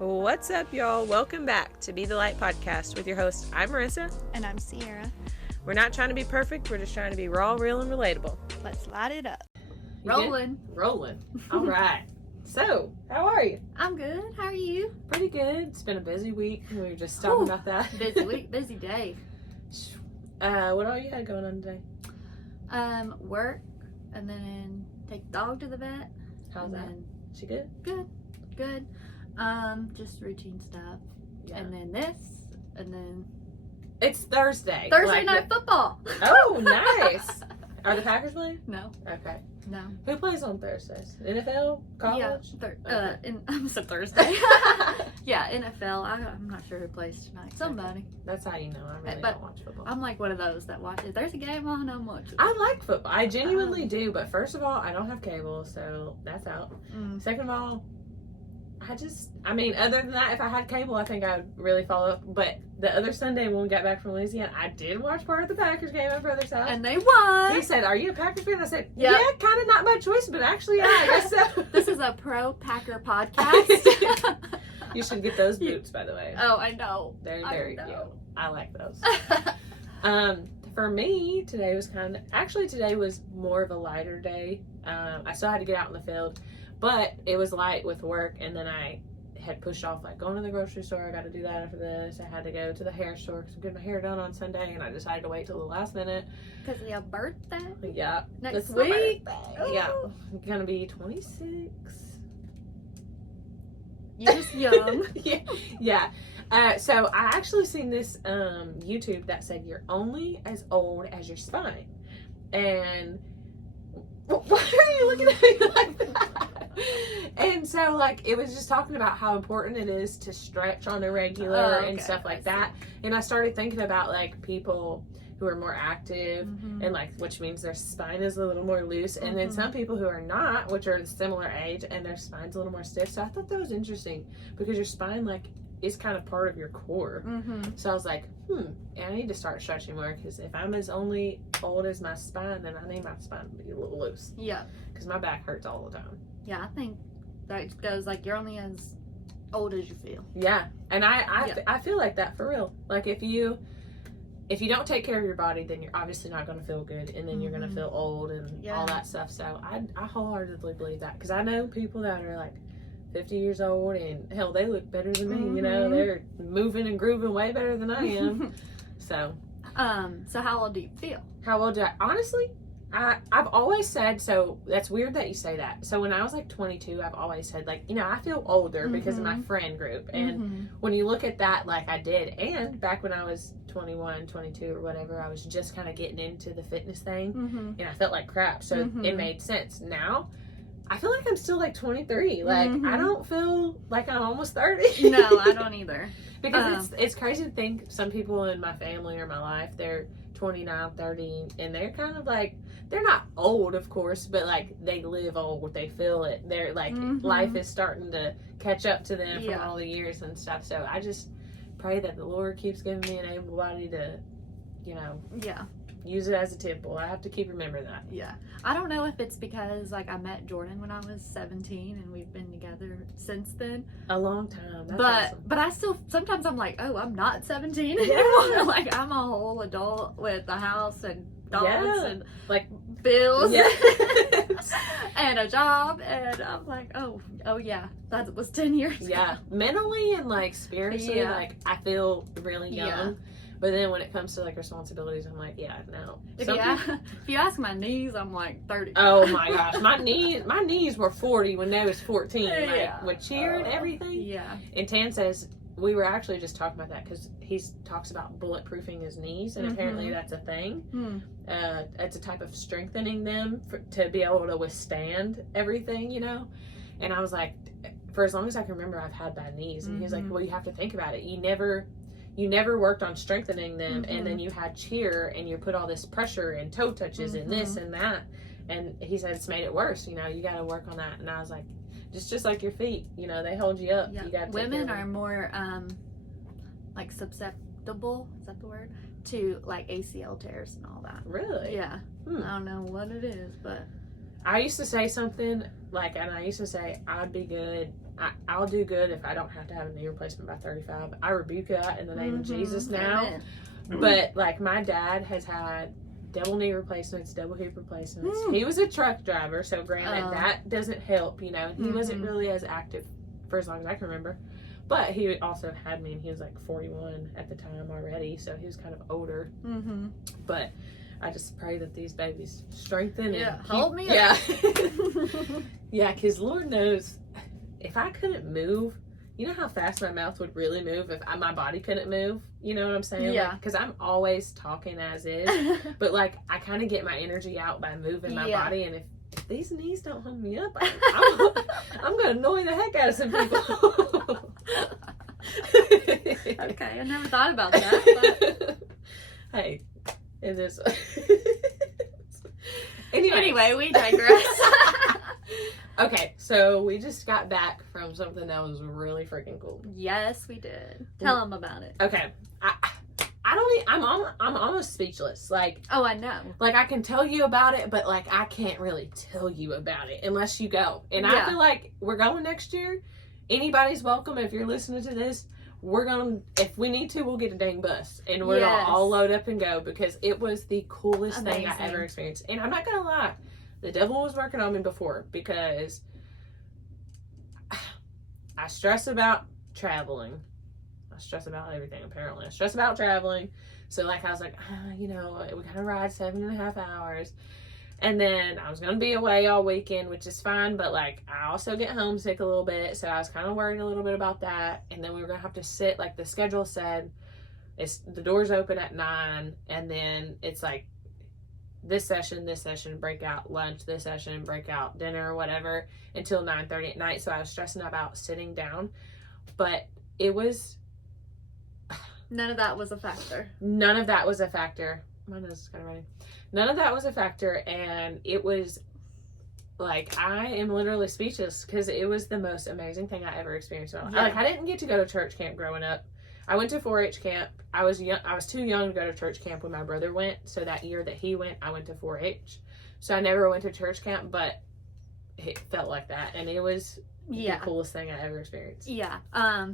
What's up, y'all? Welcome back to Be the Light podcast with your host. I'm Marissa. And I'm Sierra. We're not trying to be perfect. We're just trying to be raw, real, and relatable. Let's light it up. You Rolling. good? Rolling. All right. So, how are you? I'm good. How are you? Pretty good. It's been a busy week. We were just talking about that. Busy week, busy day. What all you had going on today? Work, and then take the dog to the vet. How's that? She good? Good. Just routine stuff. Yeah. And then this, and then It's Thursday. Thursday night football. Oh, nice. Are the Packers playing? No. Okay. No. Who plays on Thursdays? NFL? College? Yeah. I said Thursday. Yeah, NFL. I'm not sure who plays tonight. Somebody. That's how you know I really But don't watch football. I'm like one of those that watches. There's a game on, I'm watching. I like football. I genuinely do. But first of all, I don't have cable, so that's out. Second of all, other than that, if I had cable, I think I would really follow up. But the other Sunday when we got back from Louisiana, I did watch part of the Packers game at Brother's house. And they won. He said, "Are you a Packers fan?" I said, Yep. "Yeah, kind of not by choice, but actually, yeah, I guess so." This is a pro Packer podcast. You should get those boots, by the way. Oh, I know. They're very cute. I like those. Oh, For me, today was today was more of a lighter day. I still had to get out in the field, but it was light with work, and then I had pushed off like going to the grocery store. I got to do that after this. I had to go to the hair store because I'm getting my hair done on Sunday, and I decided to wait till the last minute. because of your birthday Yeah, next it's my week. birthday. Yeah, I'm gonna be 26. You're just young. Yeah. So I actually seen this YouTube that said you're only as old as your spine, and why are you looking at me like that? And so like it was just talking about how important it is to stretch on a regular and stuff like that. And I started thinking about like people who are more active and like, which means their spine is a little more loose, and then some people who are not, which are the similar age, and their spine's a little more stiff. So I thought that was interesting because your spine like is kind of part of your core. So I was like, I need to start stretching more, because if I'm as only old as my spine, then I need my spine to be a little loose. Yeah. Because my back hurts all the time. Yeah, I think that goes like you're only as old as you feel. Yeah, and I feel like that for real. Like if you don't take care of your body, then you're obviously not going to feel good, and then you're going to feel old and all that stuff. So I wholeheartedly believe that, because I know people that are like 50 years old, and hell, they look better than me. You know, they're moving and grooving way better than I am. So how old do you feel? how old do I? Honestly, I've always said, so that's weird that you say that. So when I was like 22, I've always said like, I feel older because of my friend group. And when you look at that, like I did, and back when I was 21, 22 or whatever, I was just kind of getting into the fitness thing, and I felt like crap. So it made sense. Now, I feel like I'm still like 23. Like I don't feel like I'm almost 30. No, I don't either. Because it's crazy to think some people in my family or my life, they're 29, 30, and they're kind of like, they're not old, of course, but like they live old, they feel it. They're like, life is starting to catch up to them from all the years and stuff. So I just pray that the Lord keeps giving me an able body to, use it as a temple. I have to keep remembering that. Yeah. I don't know if it's because like I met Jordan when I was 17 and we've been together since then. A long time. That's but awesome. but I still sometimes I'm like, oh, I'm not 17 anymore. Like I'm a whole adult with a house and dogs and like bills and a job, and I'm like, oh yeah, that was 10 years ago. Mentally and like spiritually, like I feel really young. But then when it comes to like responsibilities, I'm like, no. If you ask my knees, I'm like 30. Oh my gosh, my knees were 40 when they was 14, like with cheer and everything. Yeah. And Tan says, we were actually just talking about that because he talks about bulletproofing his knees, and apparently that's a thing. It's a type of strengthening them to be able to withstand everything, And I was like, for as long as I can remember, I've had bad knees. And he was like, well, you have to think about it. You never worked on strengthening them, and then you had cheer, and you put all this pressure and toe touches and this and that. And he said it's made it worse. You got to work on that. And I was like, just like your feet, they hold you up. You got to. Women are more like susceptible. Is that the word? To like ACL tears and all that. Really? Yeah. I don't know what it is, but I used to say something Like, and I used to say, I'd be good. I'll do good if I don't have to have a knee replacement by 35. I rebuke that in the name of Jesus now. Amen. But, like, my dad has had double knee replacements, double hip replacements. He was a truck driver, so granted, that doesn't help, you know. He wasn't really as active for as long as I can remember. But he also had me, and he was, like, 41 at the time already, so he was kind of older. But I just pray that these babies strengthen. Yeah, hold me up. Yeah. Yeah, because Lord knows, if I couldn't move, you know how fast my mouth would really move if my body couldn't move? You know what I'm saying? Yeah. Because I'm always talking as is. But, like, I kind of get my energy out by moving my body. And if these knees don't hold me up, I'm going to annoy the heck out of some people. Okay, I never thought about that. But... Hey, it is. Anyway, we digress. Okay, so we just got back from something that was really freaking cool. Yes, we did. Tell them about it. Okay, I don't. I'm almost speechless. Like, oh, I know. Like, I can tell you about it, but like I can't really tell you about it unless you go. And I feel like we're going next year. Anybody's welcome. If you're listening to this, we're gonna. If we need to, we'll get a dang bus and we're gonna all load up and go because it was the coolest thing I ever experienced. And I'm not gonna lie. The devil was working on me before because I stress about traveling. I stress about everything, apparently. I stress about traveling. So, like, I was like, you know, we gotta ride 7.5 hours. And then I was gonna be away all weekend, which is fine. But, like, I also get homesick a little bit. So, I was kind of worried a little bit about that. And then we were gonna have to sit, like, the schedule said, the doors open at 9. And then it's like, this session, breakout, lunch, this session, breakout, dinner, whatever, until 9:30 at night. So I was stressing about sitting down, but it was... None of that was a factor. None of that was a factor. My nose is kind of running. None of that was a factor, and it was, like, I am literally speechless, because it was the most amazing thing I ever experienced in my life. Like, I didn't get to go to church camp growing up. I went to 4-H camp. I was too young to go to church camp when my brother went. So that year that he went, I went to 4-H. So I never went to church camp, but it felt like that. And it was the coolest thing I ever experienced. Yeah.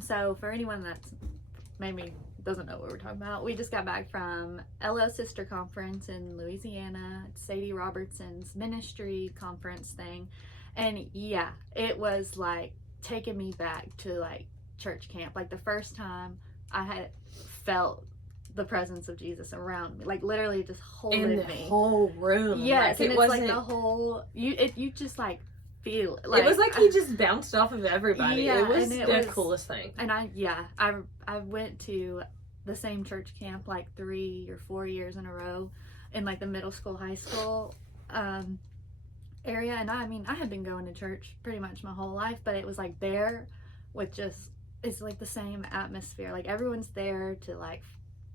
So for anyone that's maybe doesn't know what we're talking about, we just got back from LO Sister Conference in Louisiana. It's Sadie Robertson's ministry conference thing. And yeah, it was like taking me back to like church camp. Like the first time I had felt the presence of Jesus around me, like literally just holding me. In the whole room. Yes, like, and it's like the whole, you just like feel it. Like, it was like he just bounced off of everybody. Yeah, it was the coolest thing. And I went to the same church camp like 3 or 4 years in a row in like the middle school, high school area. And I mean, I had been going to church pretty much my whole life, but it was like there with just, it's like the same atmosphere. Like everyone's there to like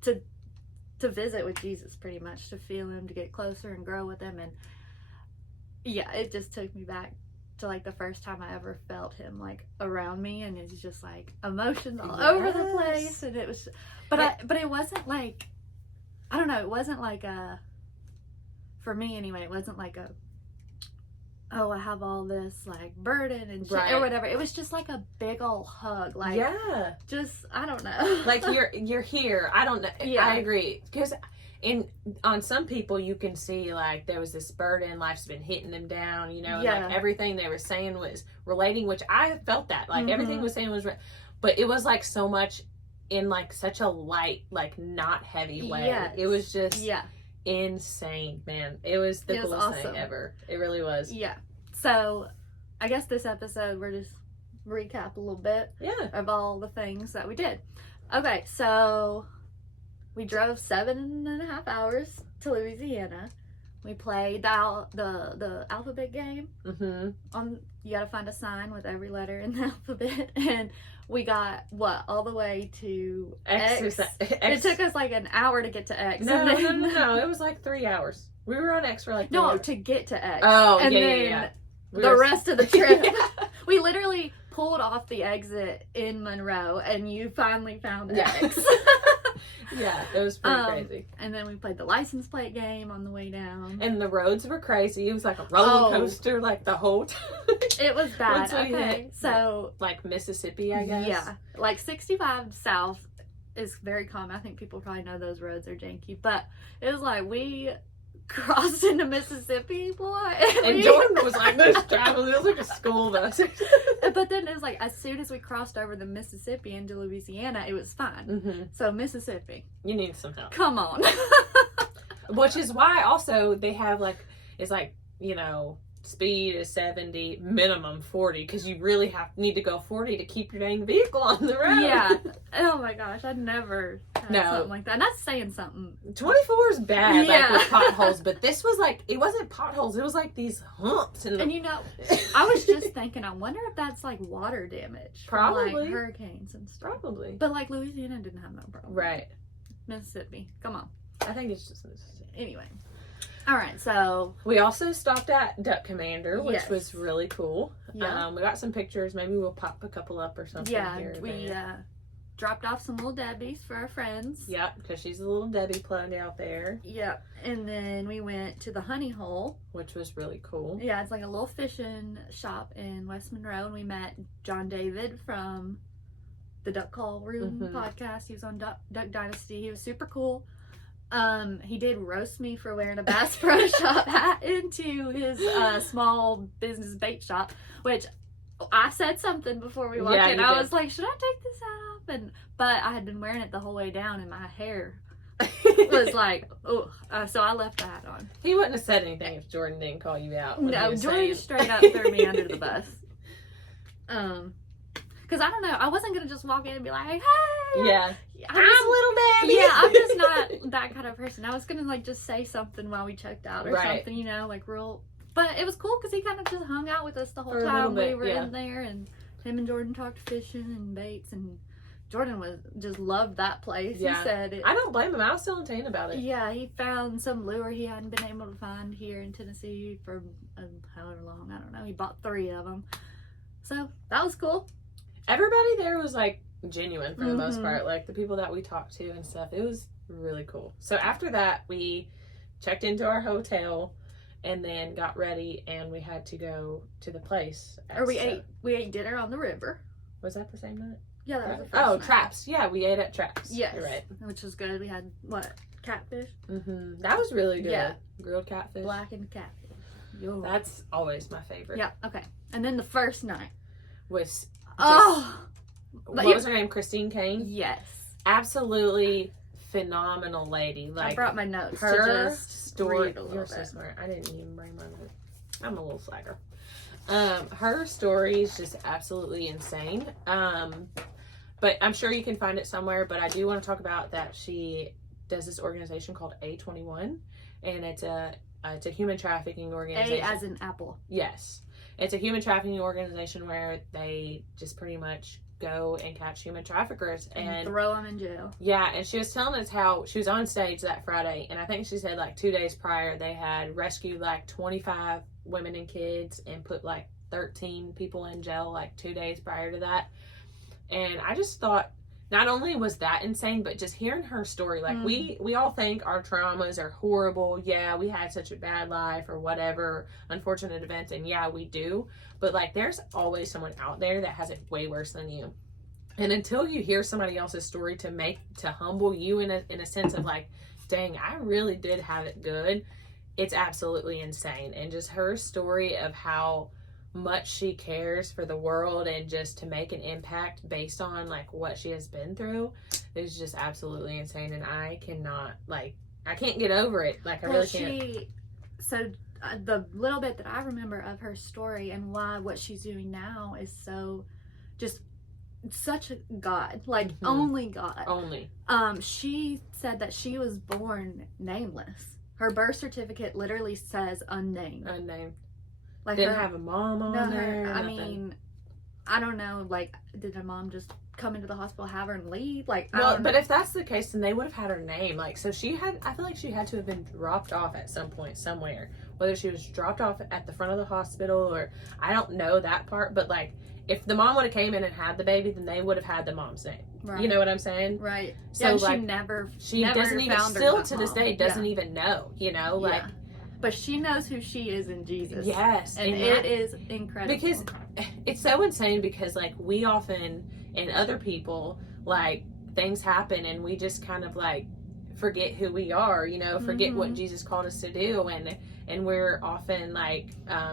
to visit with Jesus, pretty much, to feel him, to get closer and grow with him. And yeah, it just took me back to like the first time I ever felt him like around me, and it's just like emotions all over the place. And it was, but it wasn't like, I don't know, it wasn't like for me anyway, it wasn't like oh, I have all this like burden and shit or whatever. It was just like a big old hug. Like, just, I don't know. Like you're here. I don't know. Yeah. I agree. Because on some people you can see like there was this burden, life's been hitting them down, you know, and like everything they were saying was relating, which I felt that. Like everything was saying was, but it was like so much in like such a light, like not heavy way. Yes. It was just insane, man. It was the coolest thing ever. It really was. Yeah. So I guess this episode we're just recap a little bit of all the things that we did. Okay, so we drove 7.5 hours to Louisiana. We played the alphabet game. You gotta find a sign with every letter in the alphabet, and we got all the way to X. It took us like an hour to get to X. No, it was like 3 hours. We were on X for like 3 hours. To get to X. Oh, and then the rest of the trip, we literally pulled off the exit in Monroe, and you finally found X. Yeah, it was pretty crazy. And then we played the license plate game on the way down. And the roads were crazy. It was like a roller coaster, like the whole time. It was bad. Once we Okay, hit, so like Mississippi, I guess. yeah, like 65 South is very common. I think people probably know those roads are janky, but it was like we crossed into Mississippi, boy. And Jordan was like this traveling. It was like a school bus. But then it was like as soon as we crossed over the Mississippi into Louisiana, it was fine. Mm-hmm. So Mississippi, You need some help. come on. Which is why also they have like, it's like, speed is 70, minimum 40, because you really need to go 40 to keep your dang vehicle on the road. Yeah. Oh my gosh, I'd never had No. something like that. And that's saying something. 24 is bad, Yeah. like with potholes, but this was like, it wasn't potholes, it was like these humps. And And I was just thinking, I wonder if that's like water damage from Probably. like hurricanes and stuff. Probably. But like Louisiana didn't have no problem. Right. Mississippi, come on. I think it's just Mississippi. Anyway, all right. So We also stopped at Duck Commander, which Yes. was really cool. yeah, We got some pictures. Maybe we'll pop a couple up or something. yeah, here or we there. dropped off some little Debbies for our friends. Yep, because she's a little Debbie plug out there, Yep. And then we went to the Honey Hole. which was really cool. Yeah, it's like a little fishing shop in West Monroe, and we met John David from the Duck Call Room Mhm. podcast. He was on Duck Dynasty. He was super cool. He did roast me for wearing a Bass Pro Shop hat into his small business bait shop, which I said something before we walked Yeah, in. you I did. was like, should I take this hat off? But I had been wearing it the whole way down, and my hair was like, oh. So I left the hat on. He wouldn't have said anything if Jordan didn't call you out. when he No, was Jordan saying- straight up threw me under the bus. Because I don't know, I wasn't gonna just walk in and be like, hey. Yeah. I'm I'm just- little Debbie. Yeah, I'm just not that kind of person. I was gonna like just say something while we checked out or Right. something, like real. But it was cool because he kind of just hung out with us the whole For a time little we bit, were yeah. in there, and him and Jordan talked fishing and baits, and Jordan just loved that place. Yeah. He said it. I don't blame him. I was telling Tane about it. Yeah, he found some lure he hadn't been able to find here in Tennessee for however long. I don't know. He bought 3 of them, so that was cool. Everybody there was like genuine for the most Mhm. part. Like the people that we talked to and stuff. It was really cool. So after that, we checked into our hotel and then got ready, and we had to go to the place. Or we ate dinner on the river. Was that the same night? Yeah, that was the first Oh, night. Traps. Yeah, we ate at Traps. Yes, You're right. which was good. We had catfish, That was really good. Yeah. Grilled catfish. blackened catfish. Yo. That's always my favorite. Yeah. Okay. And then the first night. Was Oh. what was her name? Christine Kane. Yes. Absolutely phenomenal lady. I Like brought my notes to her just story. read a little You're so bit. smart. I didn't even bring my notes. I'm a little slacker. Her story is just absolutely insane. But I'm sure you can find it somewhere. But I do want to talk about that she does this organization called A21, and it's a human trafficking organization. A as in apple. Yes. It's a human trafficking organization where they just pretty much go and catch human traffickers And throw them in jail. yeah, and she was telling us how she was on stage that Friday, and I think she said like 2 days prior they had rescued like 25 women and kids and put like 13 people in jail like 2 days prior to that. And I just thought, not only was that insane, but just hearing her story, like we all think our traumas are horrible. Yeah, we had such a bad life or whatever, unfortunate events, and yeah, we do. But like, there's always someone out there that has it way worse than you. And until you hear somebody else's story to humble you in a sense of like, dang, I really did have it good, it's absolutely insane. And just her story of how much she cares for the world and just to make an impact based on like what she has been through is just absolutely insane. And I can't get over it. Like I really can't. The little bit that I remember of her story and why what she's doing now is so just such a God, like only God. Only. She said that she was born nameless. Her birth certificate literally says unnamed. Unnamed. Like Didn't have a mom on there. I nothing. mean, I don't know. Like, did her mom just come into the hospital, have her, and leave? Like, I Well, don't but know. if that's the case, then they would have had her name. Like, so I feel like she had to have been dropped off at some point somewhere. Whether she was dropped off at the front of the hospital or I don't know that part. But like, if the mom would have came in and had the baby, then they would have had the mom's name. Right. You know what I'm saying? Right. So, yeah, like, she never doesn't even, found her still to this mom. day, doesn't even know, you know? Like, but she knows who she is in Jesus. yes. And it is incredible. Because it's so insane because, like, we often, and other people, like, things happen and we just kind of, like, forget who we are, you know, forget what Jesus called us to do, and we're often like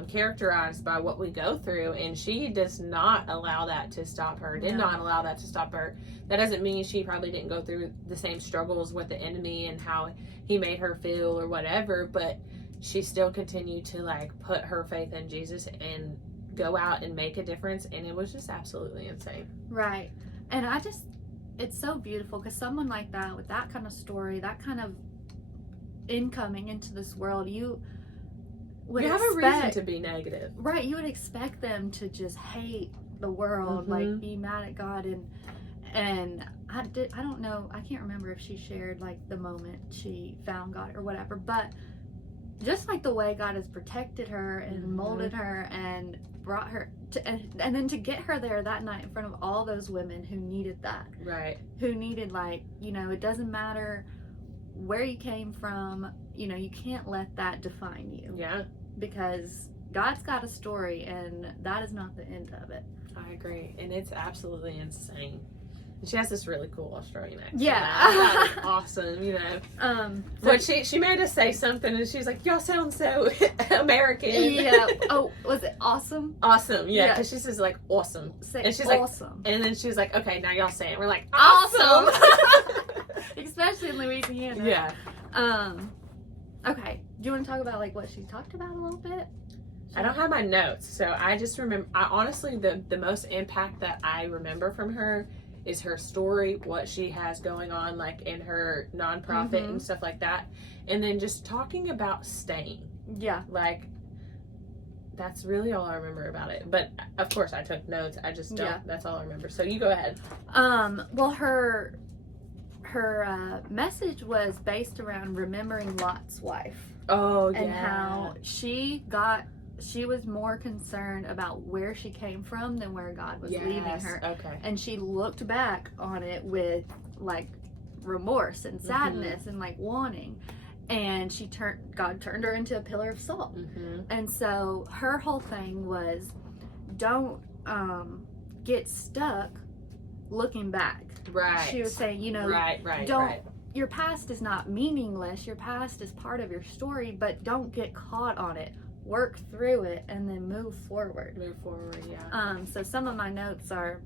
characterized by what we go through, and she does not allow that to stop her. Did not allow that to stop her. That doesn't mean she probably didn't go through the same struggles with the enemy and how he made her feel or whatever, but she still continued to like put her faith in Jesus and go out and make a difference, and it was just absolutely insane. Right. And it's so beautiful because someone like that, with that kind of story, that kind of incoming into this world, you would have a reason to be negative. Right. You would expect them to just hate the world, like be mad at God. And I don't know, I can't remember if she shared like the moment she found God or whatever, but just like the way God has protected her and molded her and brought her to, and then to get her there that night in front of all those women who needed that. Right. Who needed, like, you know, it doesn't matter where you came from, you know, you can't let that define you. Yeah. Because God's got a story and that is not the end of it. I agree. And it's absolutely insane. She has this really cool Australian accent. Yeah. That is awesome, you know. But she made us say something and she's like, y'all sound so American. Yeah. Oh, was it awesome? Awesome, yeah. Because she says like awesome. Say and she's awesome. Like, and then she's like, okay, now y'all say it. We're like, awesome. Especially in Louisiana. Yeah. Okay. Do you want to talk about like what she talked about a little bit? I don't have my notes, so I just remember, honestly, the most impact that I remember from her is her story, what she has going on, like, in her nonprofit and stuff like that. And then just talking about staying. Yeah. Like, that's really all I remember about it. But, of course, I took notes. I just don't. That's all I remember. So, you go ahead. Well, her message was based around remembering Lot's wife. Oh, yeah. And how she was more concerned about where she came from than where God was leading her. Okay. And she looked back on it with like remorse and sadness and like wanting. And God turned her into a pillar of salt. And so her whole thing was, don't get stuck looking back. Right. She was saying, you know, your past is not meaningless. Your past is part of your story, but don't get caught on it. Work through it and then move forward. Yeah. So some of my notes are,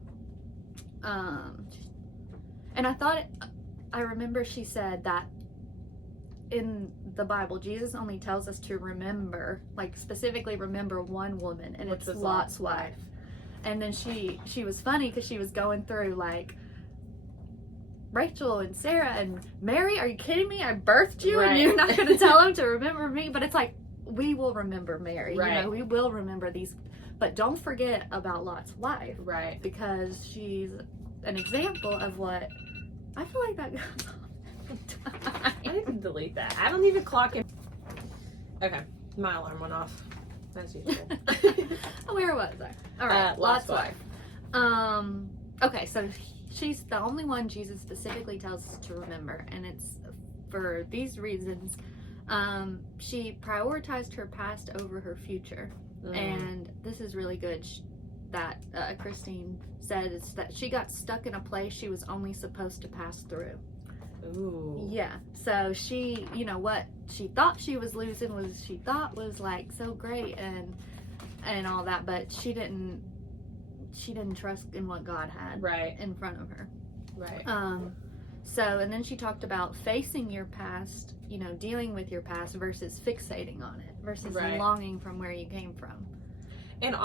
and I remember she said that in the Bible, Jesus only tells us to remember, like specifically remember one woman, and it's Lot's wife. And then she was funny because she was going through like Rachel and Sarah and Mary. Are you kidding me? I birthed you and you're not going to tell them to remember me? But it's like, we will remember Mary. You know, we will remember these, but don't forget about Lot's wife. Right. Because she's an example of what I feel like that goes on. I didn't delete that. I don't even clock in. Okay. My alarm went off. As usual. Where was I? All right. Lot's wife. Okay, so she's the only one Jesus specifically tells us to remember, and it's for these reasons. She prioritized her past over her future, and this is really good that Christine said, is that she got stuck in a place she was only supposed to pass through. Ooh. Yeah. So she, you know, what she thought she was losing was she thought was like so great and all that, but she didn't trust in what God had in front of her. Right. So, and then she talked about facing your past, you know, dealing with your past versus fixating on it, versus longing from where you came from. And,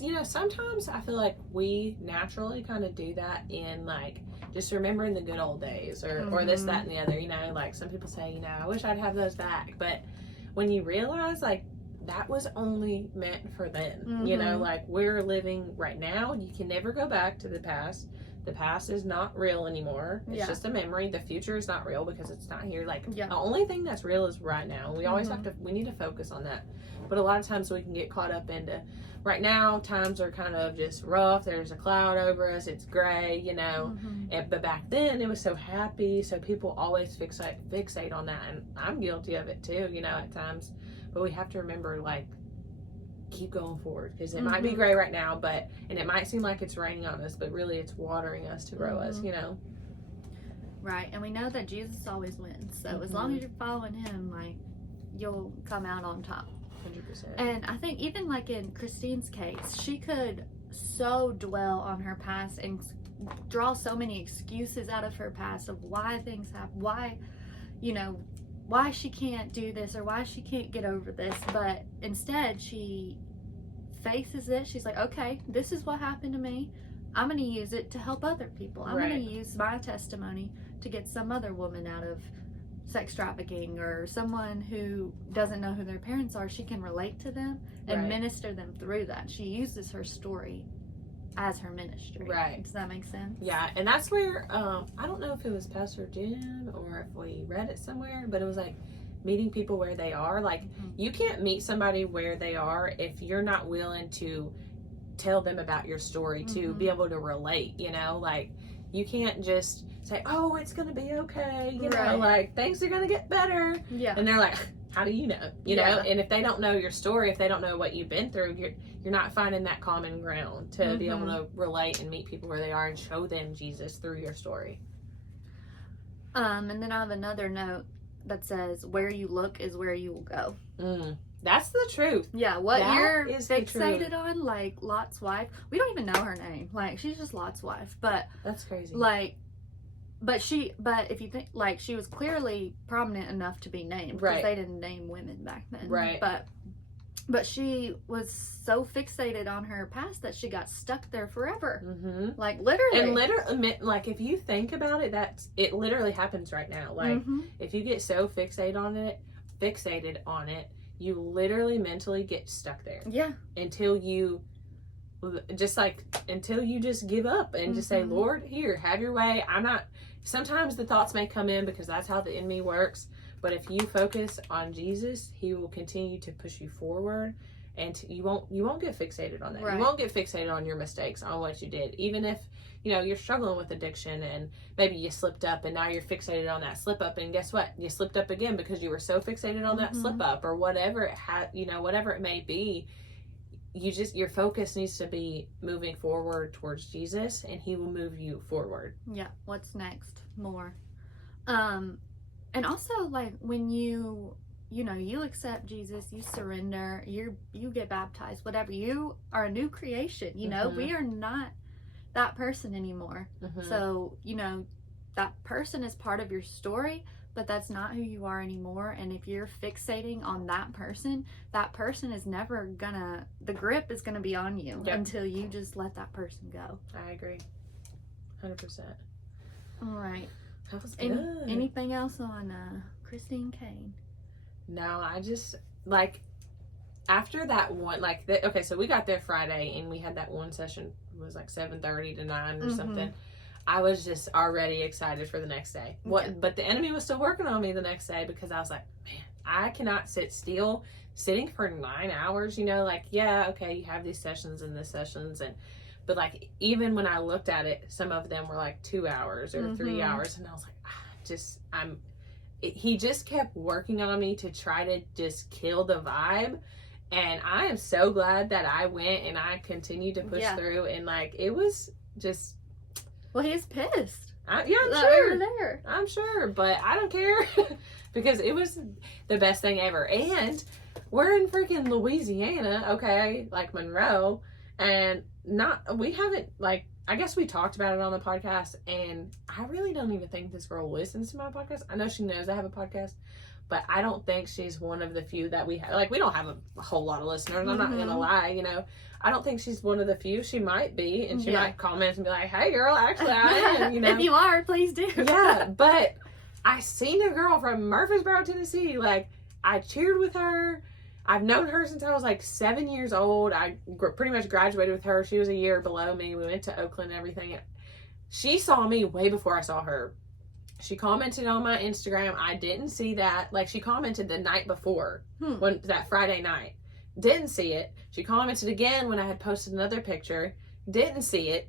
you know, sometimes I feel like we naturally kind of do that in, like, just remembering the good old days or this, that, and the other. You know, like, some people say, you know, I wish I'd have those back. But when you realize, like, that was only meant for then. You know, like, we're living right now. You can never go back to the past. the past is not real anymore. It's just a memory. The future is not real because it's not here. Like, the only thing that's real is right now. We always we need to focus on that. But a lot of times we can get caught up into, right now, times are kind of just rough. There's a cloud over us. It's gray, you know. But back then, it was so happy. So people always fixate on that. And I'm guilty of it too, you know, at times. But we have to remember, like, keep going forward. Because it might be gray right now, and it might seem like it's raining on us, but really it's watering us to grow us, you know. Right. And we know that Jesus always wins. So as long as you're following him, like, you'll come out on top. 100%. And I think even like in Christine's case, she could so dwell on her past and draw so many excuses out of her past of why things happen, why, you know, why she can't do this or why she can't get over this. But instead she faces it. She's like, okay, this is what happened to me. I'm going to use it to help other people. I'm going to use my testimony to get some other woman out of sex trafficking, or someone who doesn't know who their parents are. She can relate to them and minister them through that. She uses her story as her ministry. Right. Does that make sense? Yeah, and that's where, I don't know if it was Pastor Jim or if we read it somewhere, but it was like meeting people where they are. Like, you can't meet somebody where they are if you're not willing to tell them about your story, to be able to relate, you know? Like, you can't just say, oh, it's going to be okay, you know, like, things are going to get better. Yeah. And they're like, how do you know? You know? And if they don't know your story, if they don't know what you've been through, you're not finding that common ground to be able to relate and meet people where they are and show them Jesus through your story. And then I have another note that says, where you look is where you will go. That's the truth. Yeah, what that you're fixated on, like Lot's wife. We don't even know her name. Like, she's just Lot's wife. But that's crazy. Like, but if you think, like, she was clearly prominent enough to be named. Because they didn't name women back then. Right. But she was so fixated on her past that she got stuck there forever. Like, literally. And literally, like, if you think about it, it literally happens right now. Like, if you get so fixated on it, you literally mentally get stuck there. Yeah. Until you just give up and just say, Lord, here, have your way. Sometimes the thoughts may come in because that's how the enemy works. But if you focus on Jesus, he will continue to push you forward, and you won't get fixated on that. You won't get fixated on your mistakes, on what you did. Even if, you know, you're struggling with addiction and maybe you slipped up and now you're fixated on that slip up, and guess what? You slipped up again because you were so fixated on that slip up, or whatever whatever it may be. Your focus needs to be moving forward towards Jesus, and he will move you forward. Yeah. What's next? More. And also, like, when you accept Jesus, you surrender, you get baptized, whatever, you are a new creation, you know, we are not that person anymore. So, you know, that person is part of your story, but that's not who you are anymore. And if you're fixating on that person is never gonna, the grip is gonna be on you until you just let that person go. I agree. 100%. All right. That was good. Anything else on Christine Kane? No, I just, like, after that one, like, okay, so we got there Friday, and we had that one session, it was like 7:30 to 9 or something. I was just already excited for the next day. But the enemy was still working on me the next day, because I was like, man, I cannot sit still. Sitting for 9 hours, you know, like, yeah, okay, you have these sessions and this sessions, but like, even when I looked at it, some of them were like 2 hours or 3 hours, and I was like, he just kept working on me to try to just kill the vibe. And I am so glad that I went and I continued to push through, and like, it was just, well, he's pissed. I'm sure. There. I'm sure, but I don't care because it was the best thing ever. And we're in freaking Louisiana, okay, like Monroe, and we haven't, like, I guess we talked about it on the podcast, and I really don't even think this girl listens to my podcast. I know she knows I have a podcast, but I don't think she's one of the few that we have. Like, we don't have a whole lot of listeners. I'm not gonna lie, you know. I don't think she's one of the few. She might be, and she might comment and be like, hey girl, actually I am, you know. If you are, please do. Yeah, but I seen a girl from Murfreesboro, Tennessee. Like, I cheered with her. I've known her since I was like 7 years old. I pretty much graduated with her. She was a year below me. We went to Oakland and everything. she saw me way before I saw her. She commented on my Instagram. I didn't see that. Like, she commented the night before, when that Friday night. Didn't see it. She commented again when I had posted another picture. Didn't see it.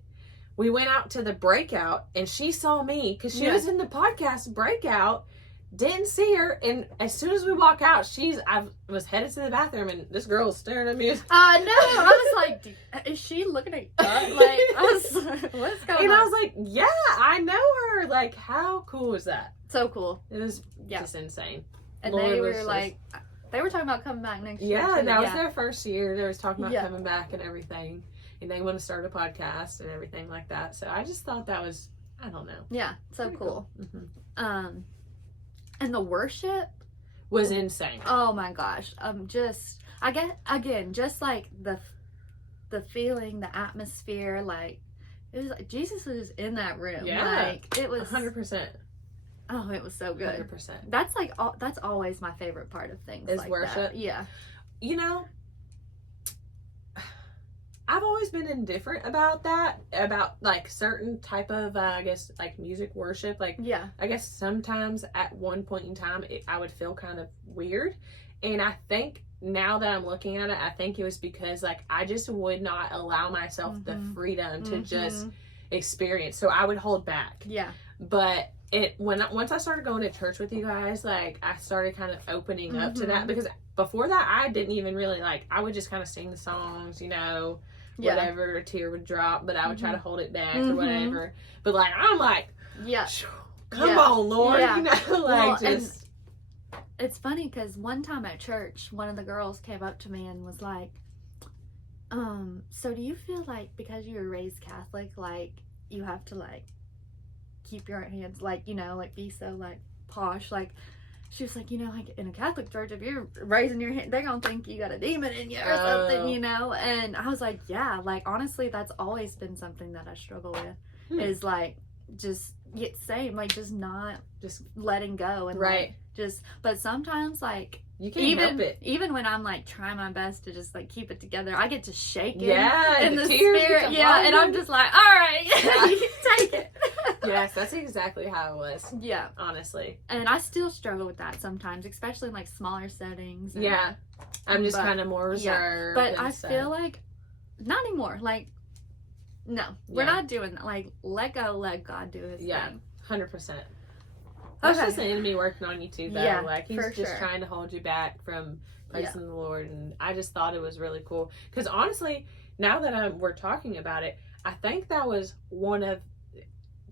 We went out to the breakout, and she saw me because she was in the podcast breakout. Didn't see her, and as soon as we walk out, I was headed to the bathroom, and this girl was staring at me. No, I was like, is she looking at you? Like, what's going on? And I was like, yeah, I know her. Like, how cool is that? So cool. It was just insane. And they were like, they were talking about coming back next year. Yeah, that was their first year. They was talking about coming back and everything. And they want to start a podcast and everything like that. So I just thought that was, I don't know. Yeah, so pretty cool. Mm-hmm. And the worship was insane. Oh my gosh. I get, again, just like the feeling, the atmosphere, like, it was like Jesus was in that room. Yeah. Like, it was 100%. Oh, it was so good. 100%. That's like, that's always my favorite part of things. Is like worship. That. Yeah. You know, I've always been indifferent about that, about like certain type of, I guess, like music worship. Like, yeah, I guess sometimes at one point in time, I would feel kind of weird. And I think now that I'm looking at it, I think it was because like I just would not allow myself the freedom to just experience. So I would hold back. Yeah. But once I started going to church with you guys, like I started kind of opening up to that, because before that I didn't even really like, I would just kind of sing the songs, you know, whatever, a tear would drop, but I would try to hold it back or whatever. But like, I'm like, come on, Lord, you know, like just. It's funny because one time at church, one of the girls came up to me and was like, so do you feel like because you were raised Catholic, like you have to like keep your hands, like, you know, like be so like posh, like, she was like, you know, like in a Catholic church, if you're raising your hand, they're gonna think you got a demon in you or something, you know? And I was like, yeah, like honestly, that's always been something that I struggle with, is like just like just not just letting go and like just, but sometimes like you can't help it. Even when I'm like trying my best to just like keep it together, I get to shake it in the tears spirit, and I'm just like, all right, you take it. Yes, that's exactly how it was. Yeah, honestly, and I still struggle with that sometimes, especially in like smaller settings. And, I'm just kind of more reserved. But I feel like not anymore. Like, no, we're not doing that. Like, let go, let God do His thing. 100%. That's just the enemy working on you too, though. Yeah, like he's just trying to hold you back from praising the Lord, and I just thought it was really cool. Because honestly, now that we're talking about it, I think that was one of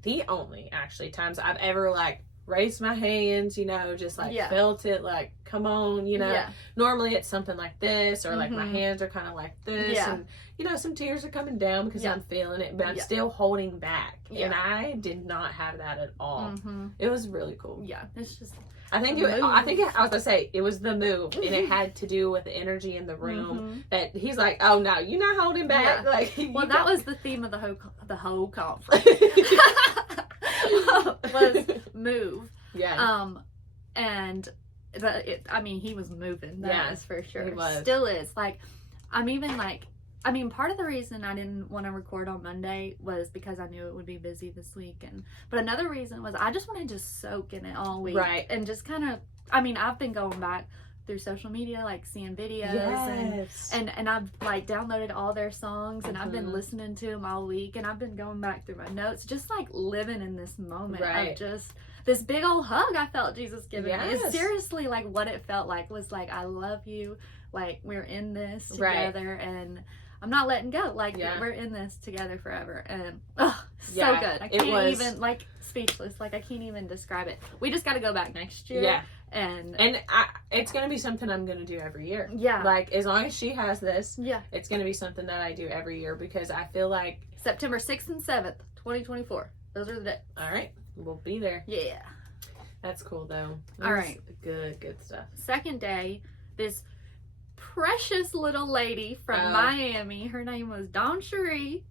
the only actually times I've ever like raised my hands, you know, just like felt it, like come on, you know. Normally it's something like this, or like my hands are kind of like this, and you know, some tears are coming down because I'm feeling it, but I'm still holding back, and I did not have that at all. It was really cool. It's just, I think I was gonna say it was the move, and it had to do with the energy in the room. That he's like, oh no, you're not holding back. Like, well, that was the theme of the whole conference. Was move. And I mean, he was moving. That is for sure. He was. Still is. Like, I'm even like, I mean, part of the reason I didn't want to record on Monday was because I knew it would be busy this week, but another reason was I just wanted to soak in it all week, and just kind of. I mean, I've been going back through social media, like seeing videos, and I've like downloaded all their songs, and I've been listening to them all week, and I've been going back through my notes, just like living in this moment of just this big old hug I felt Jesus giving me. It's seriously like what it felt like was like, I love you, like we're in this together, and I'm not letting go, like we're in this together forever, and so good. I can't even, like, speechless, like I can't even describe it. We just got to go back next year. And it's going to be something I'm going to do every year. Like, as long as she has this, it's going to be something that I do every year, because I feel like September 6th and 7th, 2024. Those are the days. All right. We'll be there. Yeah. That's cool, though. All right. Good stuff. Second day, this precious little lady from Miami, her name was Dawn Cherie.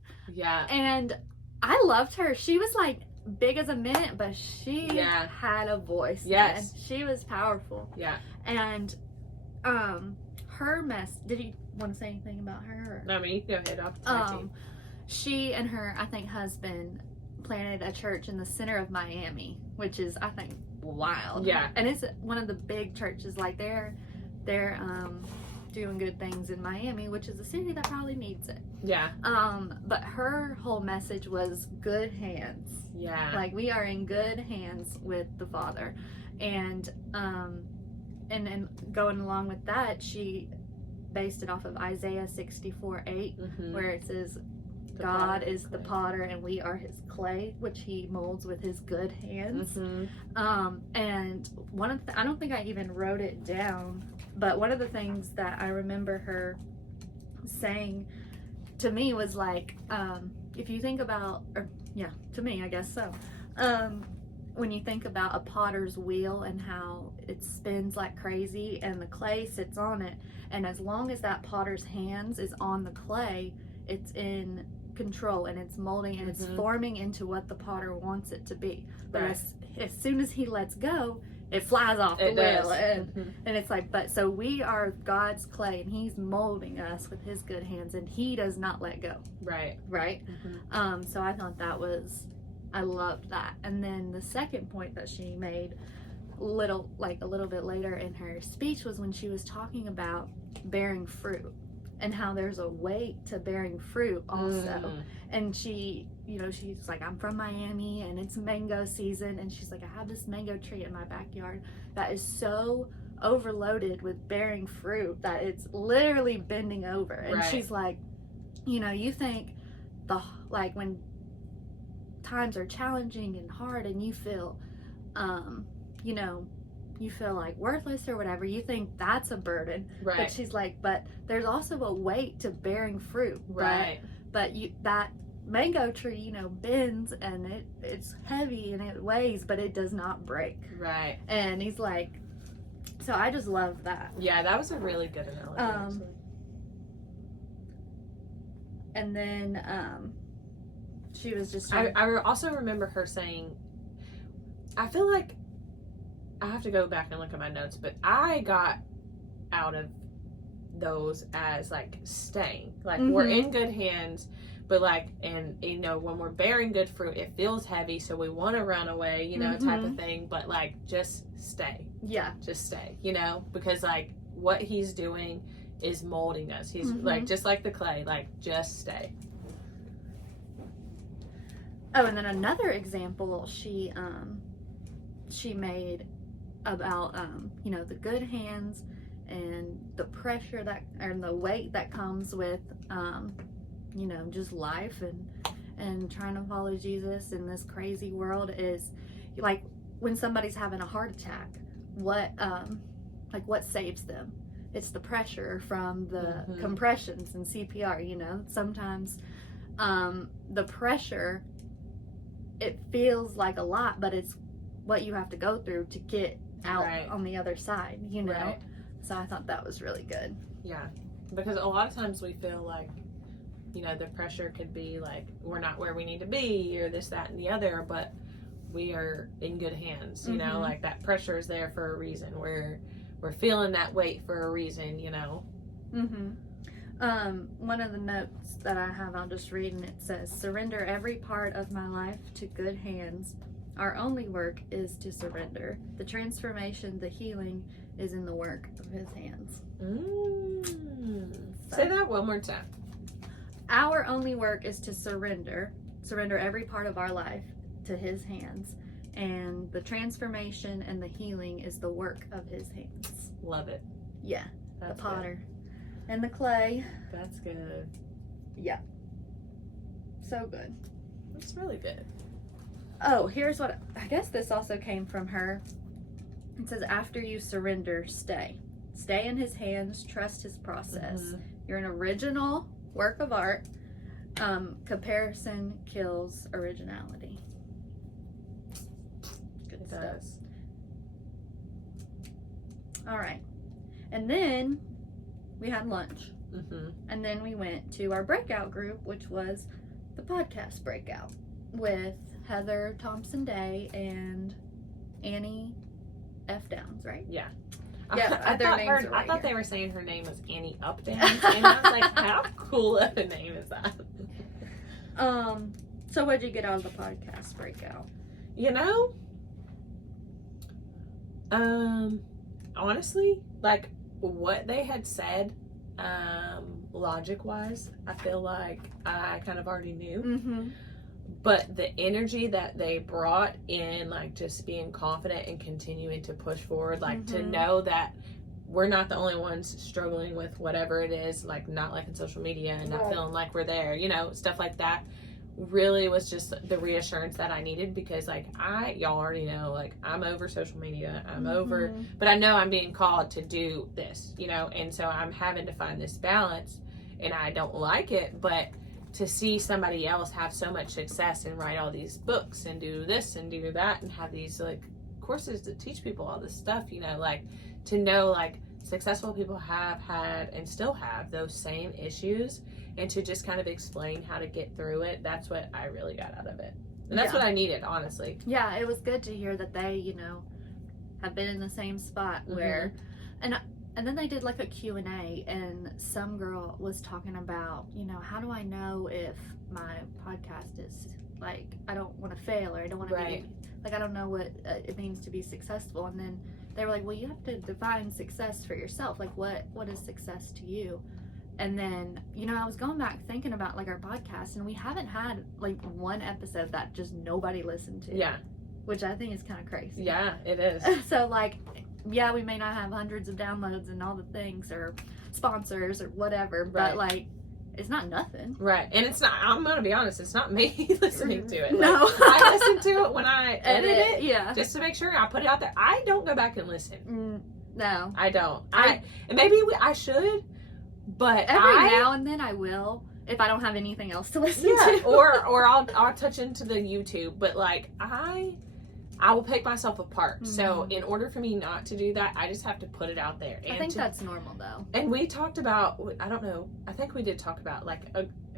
And I loved her. She was like big as a minute, but she had a voice. And she was powerful. And her did you want to say anything about her? No, I mean, you can go ahead off the team. She and her, I think, husband planted a church in the center of Miami, which is, I think, wild. Yeah. And it's one of the big churches. Like, they're doing good things in Miami, which is a city that probably needs it. Yeah. But her whole message was good hands. Yeah. Like, we are in good hands with the Father. And going along with that, she based it off of Isaiah 64:8, where it says, God is the potter and we are his clay, which he molds with his good hands. And one of I don't think I even wrote it down, but one of the things that I remember her saying to me was like, if you think about, to me, I guess so. When you think about a potter's wheel and how it spins like crazy and the clay sits on it, and as long as that potter's hands is on the clay, it's in control and it's molding and it's forming into what the potter wants it to be. But as soon as he lets go, it flies off the wheel. And it's like, but so we are God's clay and he's molding us with his good hands and he does not let go. Right. So I thought I loved that. And then the second point that she made a little bit later in her speech was when she was talking about bearing fruit and how there's a weight to bearing fruit also. And she's like, I'm from Miami and it's mango season, and she's like, I have this mango tree in my backyard that is so overloaded with bearing fruit that it's literally bending over. And she's like, you think when times are challenging and hard and you feel you feel like worthless or whatever, you think that's a burden. But she's like, but there's also a weight to bearing fruit. But that mango tree, bends and it's heavy and it weighs, but it does not break. And he's like, so I just love that. Yeah, that was a really good analogy. And then she was just I also remember her saying, I feel like I have to go back and look at my notes, but I got out of those as like staying, like we're in good hands, but like, and when we're bearing good fruit, it feels heavy, so we want to run away, type of thing, but like just stay. Just stay, because like what he's doing is molding us. He's like, just like the clay, like just stay. Oh, and then another example she made about the good hands and the pressure and the weight that comes with just life and trying to follow Jesus in this crazy world is like when somebody's having a heart attack, what saves them? It's the pressure from the compressions and CPR. Sometimes the pressure, it feels like a lot, but it's what you have to go through to get out on the other side, So I thought that was really good. Yeah, because a lot of times we feel like, the pressure could be like we're not where we need to be or this, that, and the other, but we are in good hands, like that pressure is there for a reason. We're feeling that weight for a reason, One of the notes that I have, I'll just read, and it says, surrender every part of my life to good hands. Our only work is to surrender. The transformation, the healing is in the work of his hands. Say that one more time. Our only work is to surrender every part of our life to his hands. And the transformation and the healing is the work of his hands. Love it. Yeah. That's the potter. Good. And the clay. That's good. Yeah. So good. That's really good. Oh, here's what, I guess this also came from her. It says, after you surrender, stay. Stay in his hands, trust his process. You're an original work of art. Comparison kills originality. Good stuff. All right. And then we had lunch. And then we went to our breakout group, which was the podcast breakout with Heather Thompson Day and Annie F. Downs, right? Yeah. Yeah, I thought they were saying her name was Annie Up Downs, and I was like, how cool of a name is that? So what'd you get out of the podcast breakout? You know, honestly, like what they had said, logic wise, I feel like I kind of already knew. Mm-hmm. But the energy that they brought in, like just being confident and continuing to push forward, like to know that we're not the only ones struggling with whatever it is, like not liking social media and not feeling like we're there, you know, stuff like that, really was just the reassurance that I needed, because like y'all already know, like I'm over social media, I'm over, but I know I'm being called to do this, you know, and so I'm having to find this balance, and I don't like it, but to see somebody else have so much success and write all these books and do this and do that and have these like courses to teach people all this stuff, you know, like to know like successful people have had and still have those same issues, and to just kind of explain how to get through it, that's what I really got out of it. And that's what I needed, honestly. Yeah, it was good to hear that they, you know, have been in the same spot where, and then they did like a Q&A, and some girl was talking about, you know, how do I know if my podcast is like, I don't want to fail, or I don't want to be, like, I don't know what it means to be successful. And then they were like, well, you have to define success for yourself. Like, what is success to you? And then, you know, I was going back thinking about like our podcast, and we haven't had like one episode that just nobody listened to. Yeah. Which I think is kind of crazy. Yeah, it is. So like, yeah, we may not have hundreds of downloads and all the things, or sponsors or whatever, but like, it's not nothing. Right. And it's not, I'm going to be honest, it's not me listening to it. Like, No. I listen to it when I edit it. Yeah. Just to make sure I put it out there. I don't go back and listen. No. I don't. And maybe I should, but every now and then I will, if I don't have anything else to listen to. or I'll touch into the YouTube, but like I will pick myself apart. So in order for me not to do that, I just have to put it out there. And I think that's normal though. And we talked about, I don't know, I think we did talk about like,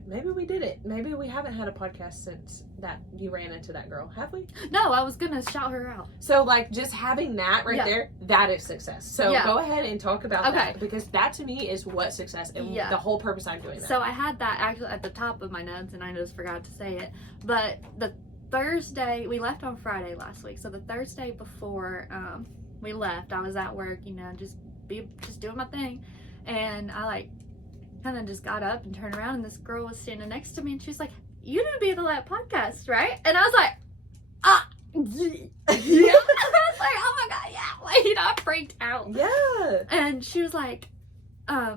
maybe we did it. Maybe we haven't had a podcast since that you ran into that girl. Have we? No, I was going to shout her out. So like just having that right there, that is success. So go ahead and talk about that, because that to me is what success and the whole purpose I'm doing that. So I had that actually at the top of my notes, and I just forgot to say it. But the Thursday, we left on Friday last week, so the Thursday before we left, I was at work, you know, just doing my thing, and I like kind of just got up and turned around, and this girl was standing next to me, and she's like, "You do Be the Light podcast, right?" And I was like, yeah. I was like, "Oh my god, yeah!" Like, you know, I freaked out. Yeah. And she was like,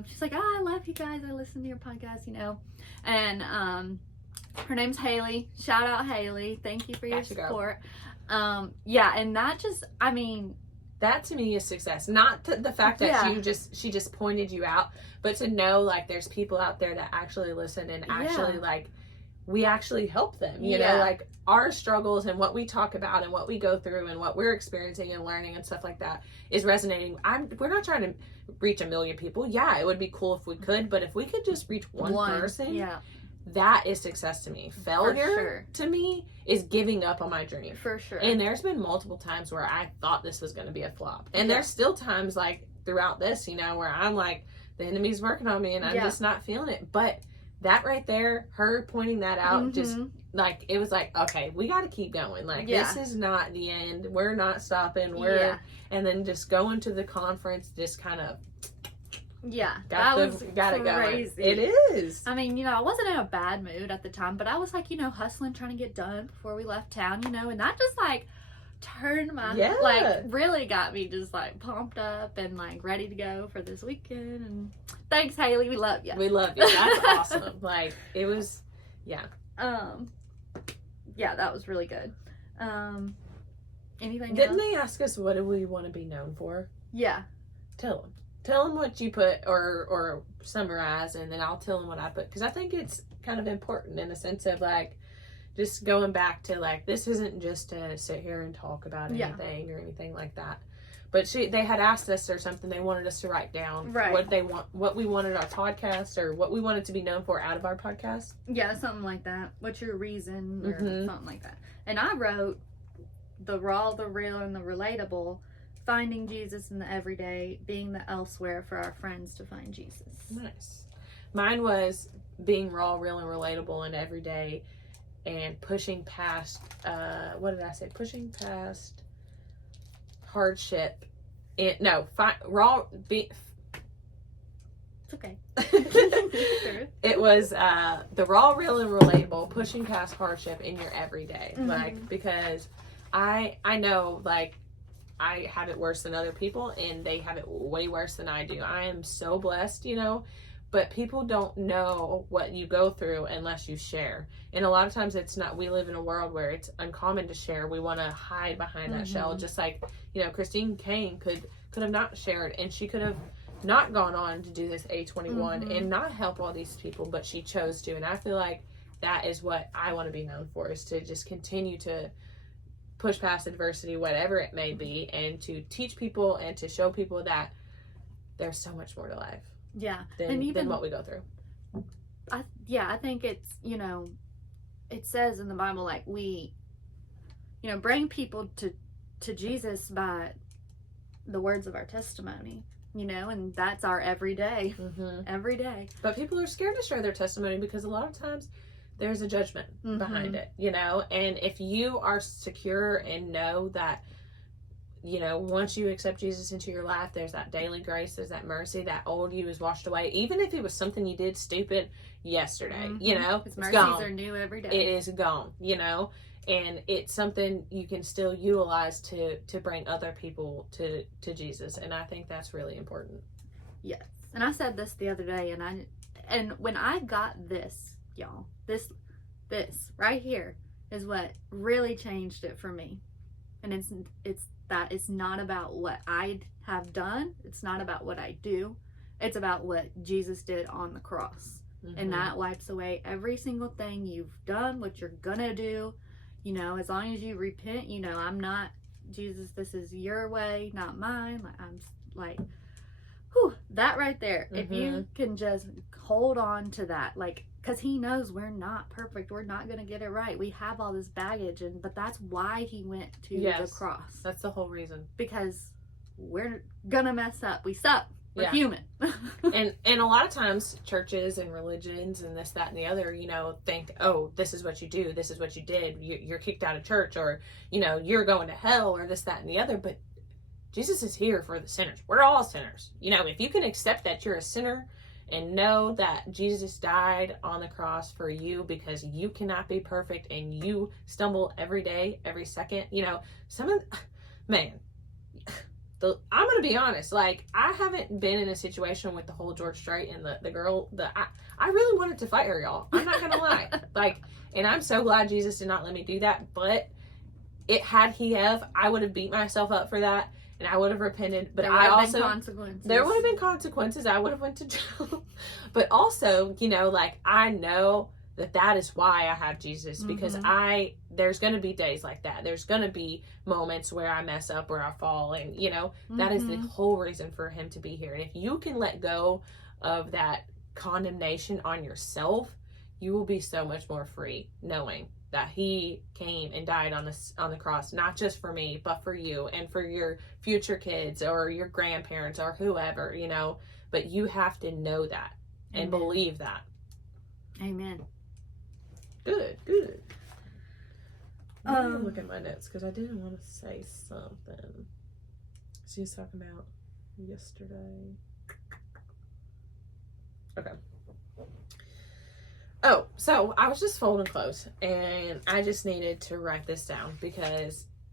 she's like, "Oh, I love you guys. I listen to your podcast, you know," and her name's Haley. Shout out Haley. Thank you for your support. Yeah, and that just, I mean, that to me is success. Not the fact that she just pointed you out, but to know like there's people out there that actually listen and actually like we actually help them. You know, like our struggles and what we talk about and what we go through and what we're experiencing and learning and stuff like that is resonating. We're not trying to reach 1 million people. Yeah, it would be cool if we could, but if we could just reach one person, that is success to me. Failure to me is giving up on my dream. For sure. And there's been multiple times where I thought this was going to be a flop. And there's still times like throughout this, you know, where I'm like, the enemy's working on me and I'm just not feeling it. But that right there, her pointing that out, just like, it was like, okay, we got to keep going. Like, this is not the end. We're not stopping. And then just going to the conference, just kind of, got it going. It is. I mean, you know, I wasn't in a bad mood at the time, but I was like, you know, hustling, trying to get done before we left town, you know, and that just like turned my, like, really got me just like pumped up and like ready to go for this weekend. And thanks, Haley. We love you. We love you. That's awesome. Like, it was, yeah, that was really good. Anything Didn't else? they ask us what do we want to be known for? Yeah. Tell them what you put or summarize, and then I'll tell them what I put, because I think it's kind of important in a sense of like just going back to like, this isn't just to sit here and talk about anything or anything like that. But they had asked us or something, they wanted us to write down what we wanted our podcast or what we wanted to be known for out of our podcast. Yeah, something like that. What's your reason or something like that. And I wrote the raw, the real, and the relatable. Finding Jesus in the everyday, being the elsewhere for our friends to find Jesus. Nice. Mine was being raw, real, and relatable and everyday, and pushing past, what did I say? Pushing past hardship. It's okay. It was the raw, real, and relatable, pushing past hardship in your everyday. Mm-hmm. Like, because I know, like, I have it worse than other people, and they have it way worse than I do. I am so blessed, you know, but people don't know what you go through unless you share. And a lot of times it's not, we live in a world where it's uncommon to share. We want to hide behind that shell, just like, you know, Christine Kane could have not shared, and she could have not gone on to do this A21 and not help all these people, but she chose to. And I feel like that is what I want to be known for, is to just continue to push past adversity, whatever it may be, and to teach people and to show people that there's so much more to life than what we go through. I think it's, you know, it says in the Bible, like, we, you know, bring people to Jesus by the words of our testimony, you know, and that's our everyday, every day. But people are scared to share their testimony because a lot of times there's a judgment behind it, you know, and if you are secure and know that, you know, once you accept Jesus into your life, there's that daily grace, there's that mercy, that old you is washed away, even if it was something you did stupid yesterday, you know, His mercies gone. are new every day. It is gone, you know, and it's something you can still utilize to bring other people to Jesus, and I think that's really important. Yes, and I said this the other day, and when I got this, y'all, this right here is what really changed it for me, and it's that it's not about what I have done, it's not about what I do, it's about what Jesus did on the cross, and that wipes away every single thing you've done, what you're gonna do. You know, as long as you repent, you know, I'm not, Jesus, this is your way, not mine. Like, I'm like, whew, that right there. If you can just hold on to that, like, because he knows we're not perfect. We're not going to get it right. We have all this baggage, but that's why he went to the cross. That's the whole reason. Because we're going to mess up. We suck. We're human. and a lot of times churches and religions and this, that, and the other, you know, think, oh, this is what you do, this is what you did, you're kicked out of church, or, you know, you're going to hell, or this, that, and the other. But Jesus is here for the sinners. We're all sinners. You know, if you can accept that you're a sinner and know that Jesus died on the cross for you because you cannot be perfect and you stumble every day, every second, you know, I'm going to be honest, like, I haven't been in a situation with the whole George Strait and the girl that I really wanted to fight her, y'all. I'm not going to lie. Like, and I'm so glad Jesus did not let me do that, but I would have beat myself up for that, and I would have repented, but there would have been consequences. I would have went to jail. But also, you know, like, I know that is why I have Jesus, because there's going to be days like that. There's going to be moments where I mess up, where I fall, and, you know, that is the whole reason for him to be here. And if you can let go of that condemnation on yourself, you will be so much more free, knowing that he came and died on the cross, not just for me, but for you and for your future kids or your grandparents or whoever, you know. But you have to know that and believe that. Amen. Good. Let me look at my notes, because I didn't want to say something. She was talking about yesterday. Okay. Oh, so I was just folding clothes, and I just needed to write this down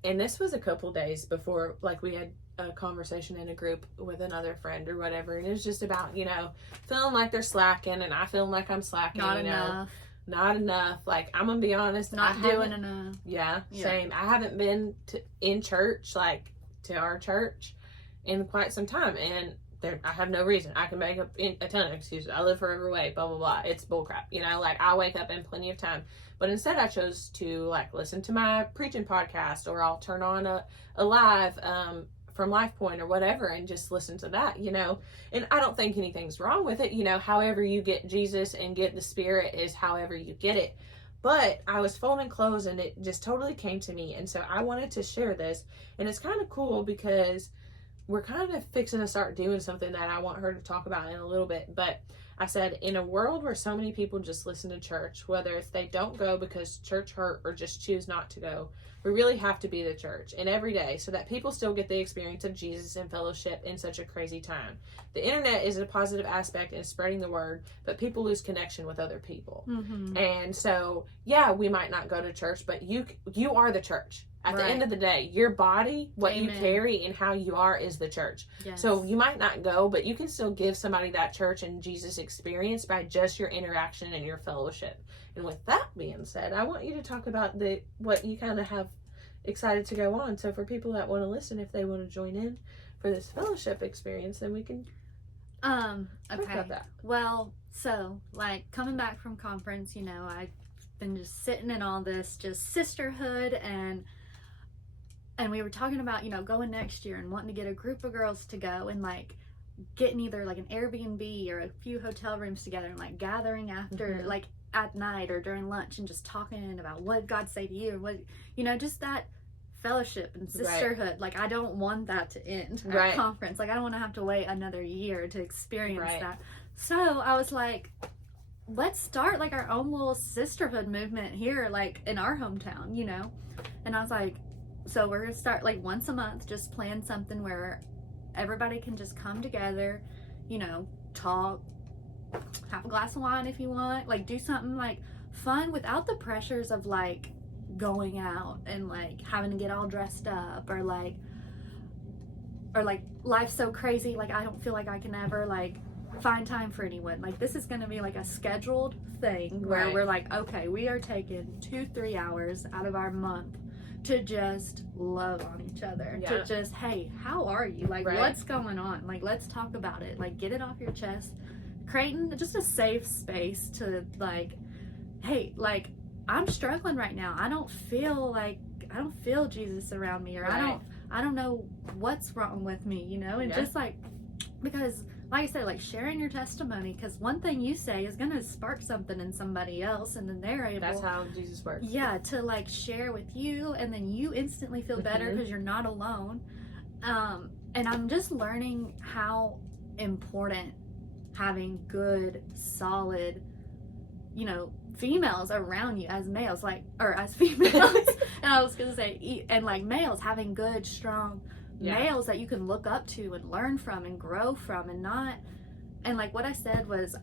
and this was a couple days before, like, we had a conversation in a group with another friend or whatever, and it was just about, you know, feeling like they're slacking, and I feeling like I'm slacking. Not enough. Like, I'm gonna be honest, not doing enough. Yeah, same. I haven't been in church, like, to our church, in quite some time, and I have no reason. I can make up a ton of excuses. I live forever away, blah blah blah. It's bullcrap, you know. Like, I wake up in plenty of time, but instead I chose to, like, listen to my preaching podcast, or I'll turn on a live from Life Point or whatever, and just listen to that, you know. And I don't think anything's wrong with it, you know. However you get Jesus and get the Spirit is however you get it. But I was folding clothes, and it just totally came to me, and so I wanted to share this. And it's kind of cool because we're kind of fixing to start doing something that I want her to talk about in a little bit. But I said, in a world where so many people just listen to church, whether it's they don't go because church hurt or just choose not to go, we really have to be the church and every day so that people still get the experience of Jesus and fellowship in such a crazy time. The internet is a positive aspect in spreading the word, but people lose connection with other people. Mm-hmm. And so, yeah, we might not go to church, but you are the church. At the end of the day, your body, what Amen. you carry, and how you are is the church. Yes. So you might not go, but you can still give somebody that church and Jesus experience by just your interaction and your fellowship. And with that being said, I want you to talk about what you kind of have excited to go on. So for people that want to listen, if they want to join in for this fellowship experience, then we can talk okay. about that. Well, so like coming back from conference, you know, I've been just sitting in all this just sisterhood and we were talking about, you know, going next year and wanting to get a group of girls to go and like getting either like an Airbnb or a few hotel rooms together and like gathering after like at night or during lunch and just talking about what God say to you and what, you know, just that fellowship and sisterhood. Right. Like I don't want that to end at conference. Like I don't want to have to wait another year to experience that. So I was like, let's start like our own little sisterhood movement here, like in our hometown, you know? And I was like, so we're going to start like once a month, just plan something where everybody can just come together, you know, talk, have a glass of wine if you want, like do something like fun without the pressures of like going out and like having to get all dressed up or like life's so crazy. Like I don't feel like I can ever like find time for anyone. Like this is going to be like a scheduled thing where we're like, okay, we are taking 2-3 hours out of our month to just love on each other, to just, hey, how are you? Like, what's going on? Like, let's talk about it. Like, get it off your chest. Creating just a safe space to, like, hey, like, I'm struggling right now. I don't feel Jesus around me, or I don't know what's wrong with me, you know? And just, like, because like I said, like sharing your testimony, because one thing you say is going to spark something in somebody else, and then they're able. That's how Jesus works. Yeah, to like share with you, and then you instantly feel better because you're not alone. And I'm just learning how important having good, solid, you know, females around you as males, like, or as females. And I was going to say, and like males having good, strong males that you can look up to and learn from and grow from, and not, and like what I said was,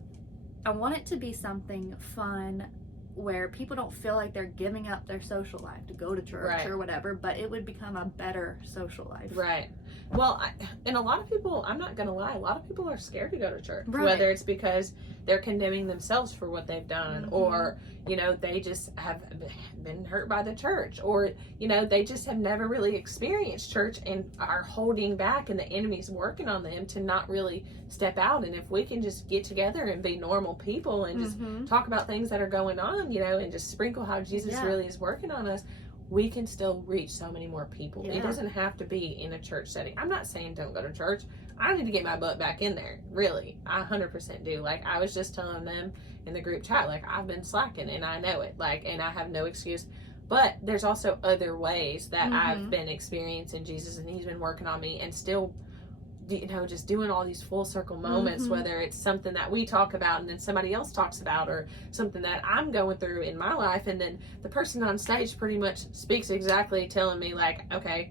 I want it to be something fun where people don't feel like they're giving up their social life to go to church or whatever, but it would become a better social life. Right. Well, and a lot of people, I'm not going to lie, a lot of people are scared to go to church, whether it's because they're condemning themselves for what they've done, or, you know, they just have been hurt by the church, or, you know, they just have never really experienced church and are holding back, and the enemy's working on them to not really step out. And if we can just get together and be normal people and just talk about things that are going on, you know, and just sprinkle how Jesus really is working on us, we can still reach so many more people. It doesn't have to be in a church setting. I'm not saying don't go to church. I need to get my butt back in there. Really. I 100% do. Like, I was just telling them in the group chat, like, I've been slacking and I know it. Like, and I have no excuse. But there's also other ways that I've been experiencing Jesus, and he's been working on me, and still, you know, just doing all these full circle moments, whether it's something that we talk about and then somebody else talks about, or something that I'm going through in my life, and then the person on stage pretty much speaks exactly, telling me like, okay,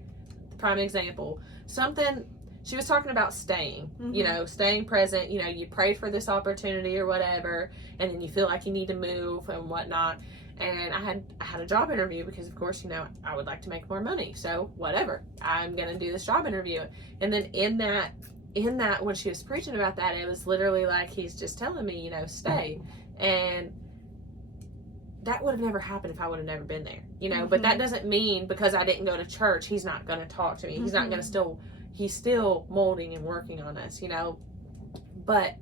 prime example, something she was talking about staying, you know, staying present, you know, you prayed for this opportunity or whatever, and then you feel like you need to move and whatnot. And I had a job interview because, of course, you know, I would like to make more money. So whatever, I'm going to do this job interview. And then in that, when she was preaching about that, it was literally like, he's just telling me, you know, stay. And that would have never happened if I would have never been there, you know, but that doesn't mean because I didn't go to church, he's not going to talk to me. He's not going to he's still molding and working on us, you know, but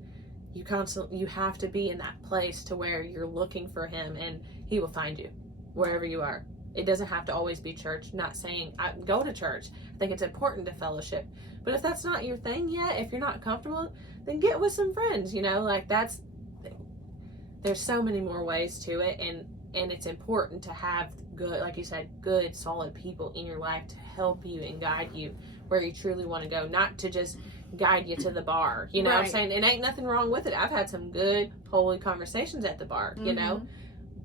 you have to be in that place to where you're looking for him, and he will find you wherever you are. It doesn't have to always be church. Not saying go to church. I think it's important to fellowship, but if that's not your thing yet, if you're not comfortable, then get with some friends, you know, like there's so many more ways to it. And and it's important to have good, like you said, good, solid people in your life to help you and guide you where you truly want to go, not to just guide you to the bar. You know what I'm saying? It ain't nothing wrong with it. I've had some good, holy conversations at the bar, you know?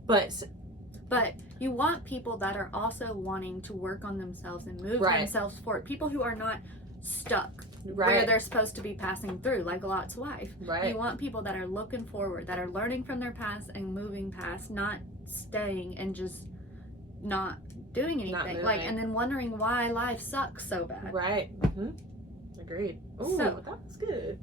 But you want people that are also wanting to work on themselves and move themselves forward. People who are not stuck where they're supposed to be passing through, like Lot's wife. You want people that are looking forward, that are learning from their past and moving past, not staying and just not doing anything. Like, and then wondering why life sucks so bad. Agreed. Ooh, so, that was good.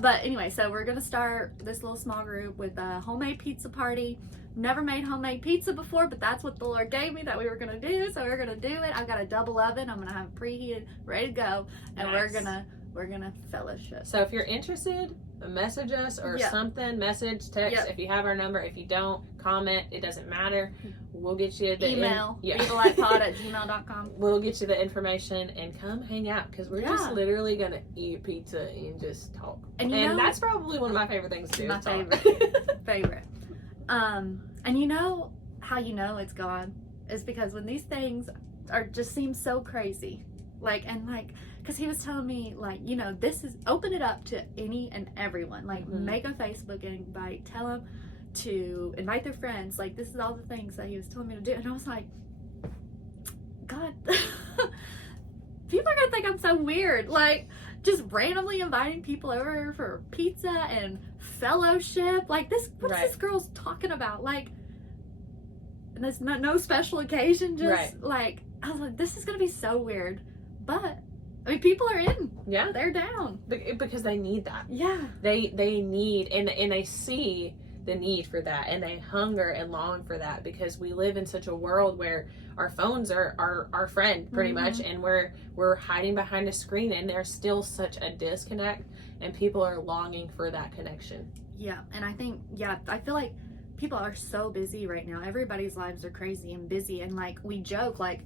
But anyway, so we're gonna start this little small group with a homemade pizza party. Never made homemade pizza before, but that's what the Lord gave me that we were gonna do, so we're gonna do it. I've got a double oven. I'm gonna have it preheated, ready to go, and we're gonna fellowship. So if you're interested, message us or something. Message, text. If you have our number. If you don't, comment. It doesn't matter. We'll get you the email. BeTheLightPod@gmail.com. We'll get you the information and come hang out, because we're just literally gonna eat pizza and just talk. And that's probably one of my favorite things to do. My favorite. And you know how you know it's God is because when these things are just seem so crazy, because he was telling me, like, you know, this is, open it up to any and everyone, like make a Facebook invite, tell them to invite their friends, like, this is all the things that he was telling me to do. And I was like, God, people are gonna think I'm so weird, like, just randomly inviting people over for pizza and fellowship, like, this, what's this girl's talking about, like, and there's no special occasion, just like, I was like, this is gonna be so weird, but I mean, people are in. They're down. Because they need that. They need, and they see the need for that, and they hunger and long for that, because we live in such a world where our phones are our friend pretty much, and we're hiding behind a screen, and there's still such a disconnect, and people are longing for that connection. And I think, I feel like people are so busy right now. Everybody's lives are crazy and busy, and like, we joke, like,